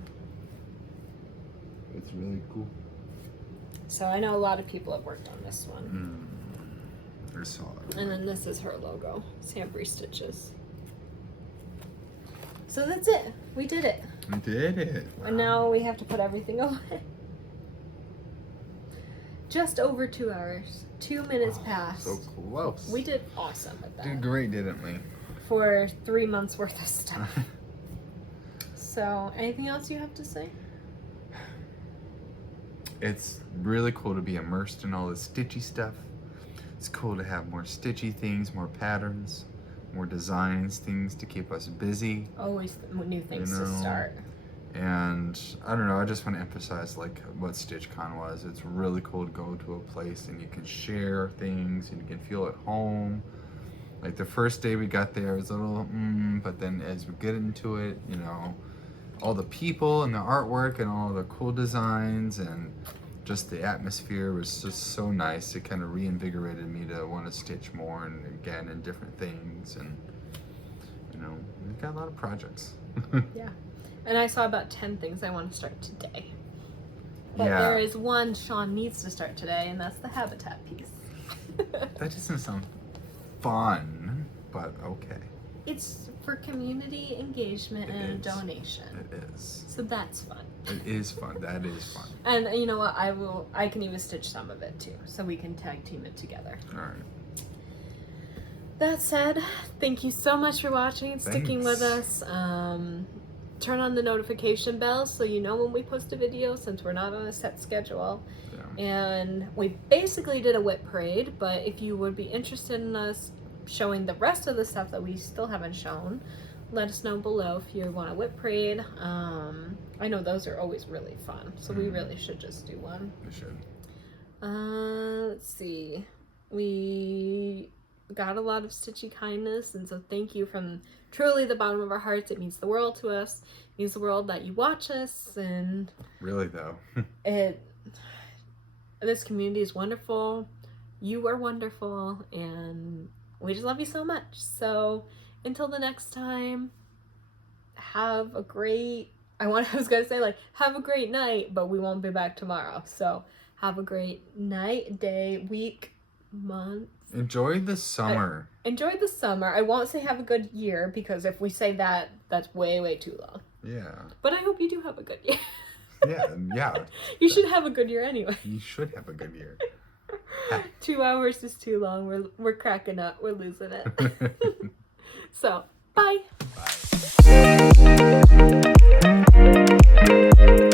It's really cool. So I know a lot of people have worked on this one. I saw it. And then this is her logo, Sam Bree Stitches. So that's it. We did it. We did it. Wow. And now we have to put everything away. Just over 2 hours. 2 minutes past. So close. We did awesome with that. Did great, didn't we? For 3 months worth of stuff. So, anything else you have to say? It's really cool to be immersed in all this stitchy stuff. It's cool to have more stitchy things, more patterns, more designs, things to keep us busy. Always new things to start. And I don't know, I just want to emphasize like what StitchCon was. It's really cool to go to a place and you can share things and you can feel at home. Like the first day we got there, it was a little, but then as we get into it, you know, all the people and the artwork and all the cool designs and just the atmosphere was just so nice. It kind of reinvigorated me to want to stitch more and again in different things. And, you know, we've got a lot of projects. Yeah. And I saw about 10 things I want to start today. But Yeah. there is one Shawn needs to start today, and that's the habitat piece. That doesn't sound fun, but okay. It's for community engagement and a donation. It is. So that's fun. It is fun. That is fun. And you know what? I can even stitch some of it too, so we can tag team it together. All right. That said, thank you so much for watching and sticking with Thanks. us. Turn on the notification bell so you know when we post a video, since we're not on a set schedule. Yeah. And we basically did a whip parade, but if you would be interested in us showing the rest of the stuff that we still haven't shown, let us know below if you want a whip parade. I know those are always really fun, so we really should just do one. We should. Let's see. We got a lot of Stitchy kindness, and so thank you from truly the bottom of our hearts. It means the world to us. It means the world that you watch us, and really though. This community is wonderful. You are wonderful, and we just love you so much. So until the next time, have a great, was gonna say like have a great night, but we won't be back tomorrow. So have a great night, day, week, month. Enjoy the summer. Enjoy the summer. I won't say have a good year, because if we say that, that's way too long. Yeah. But I hope you do have a good year. Yeah. You should have a good year anyway. You should have a good year. 2 hours is too long. We're cracking up. We're losing it. So, bye. Bye.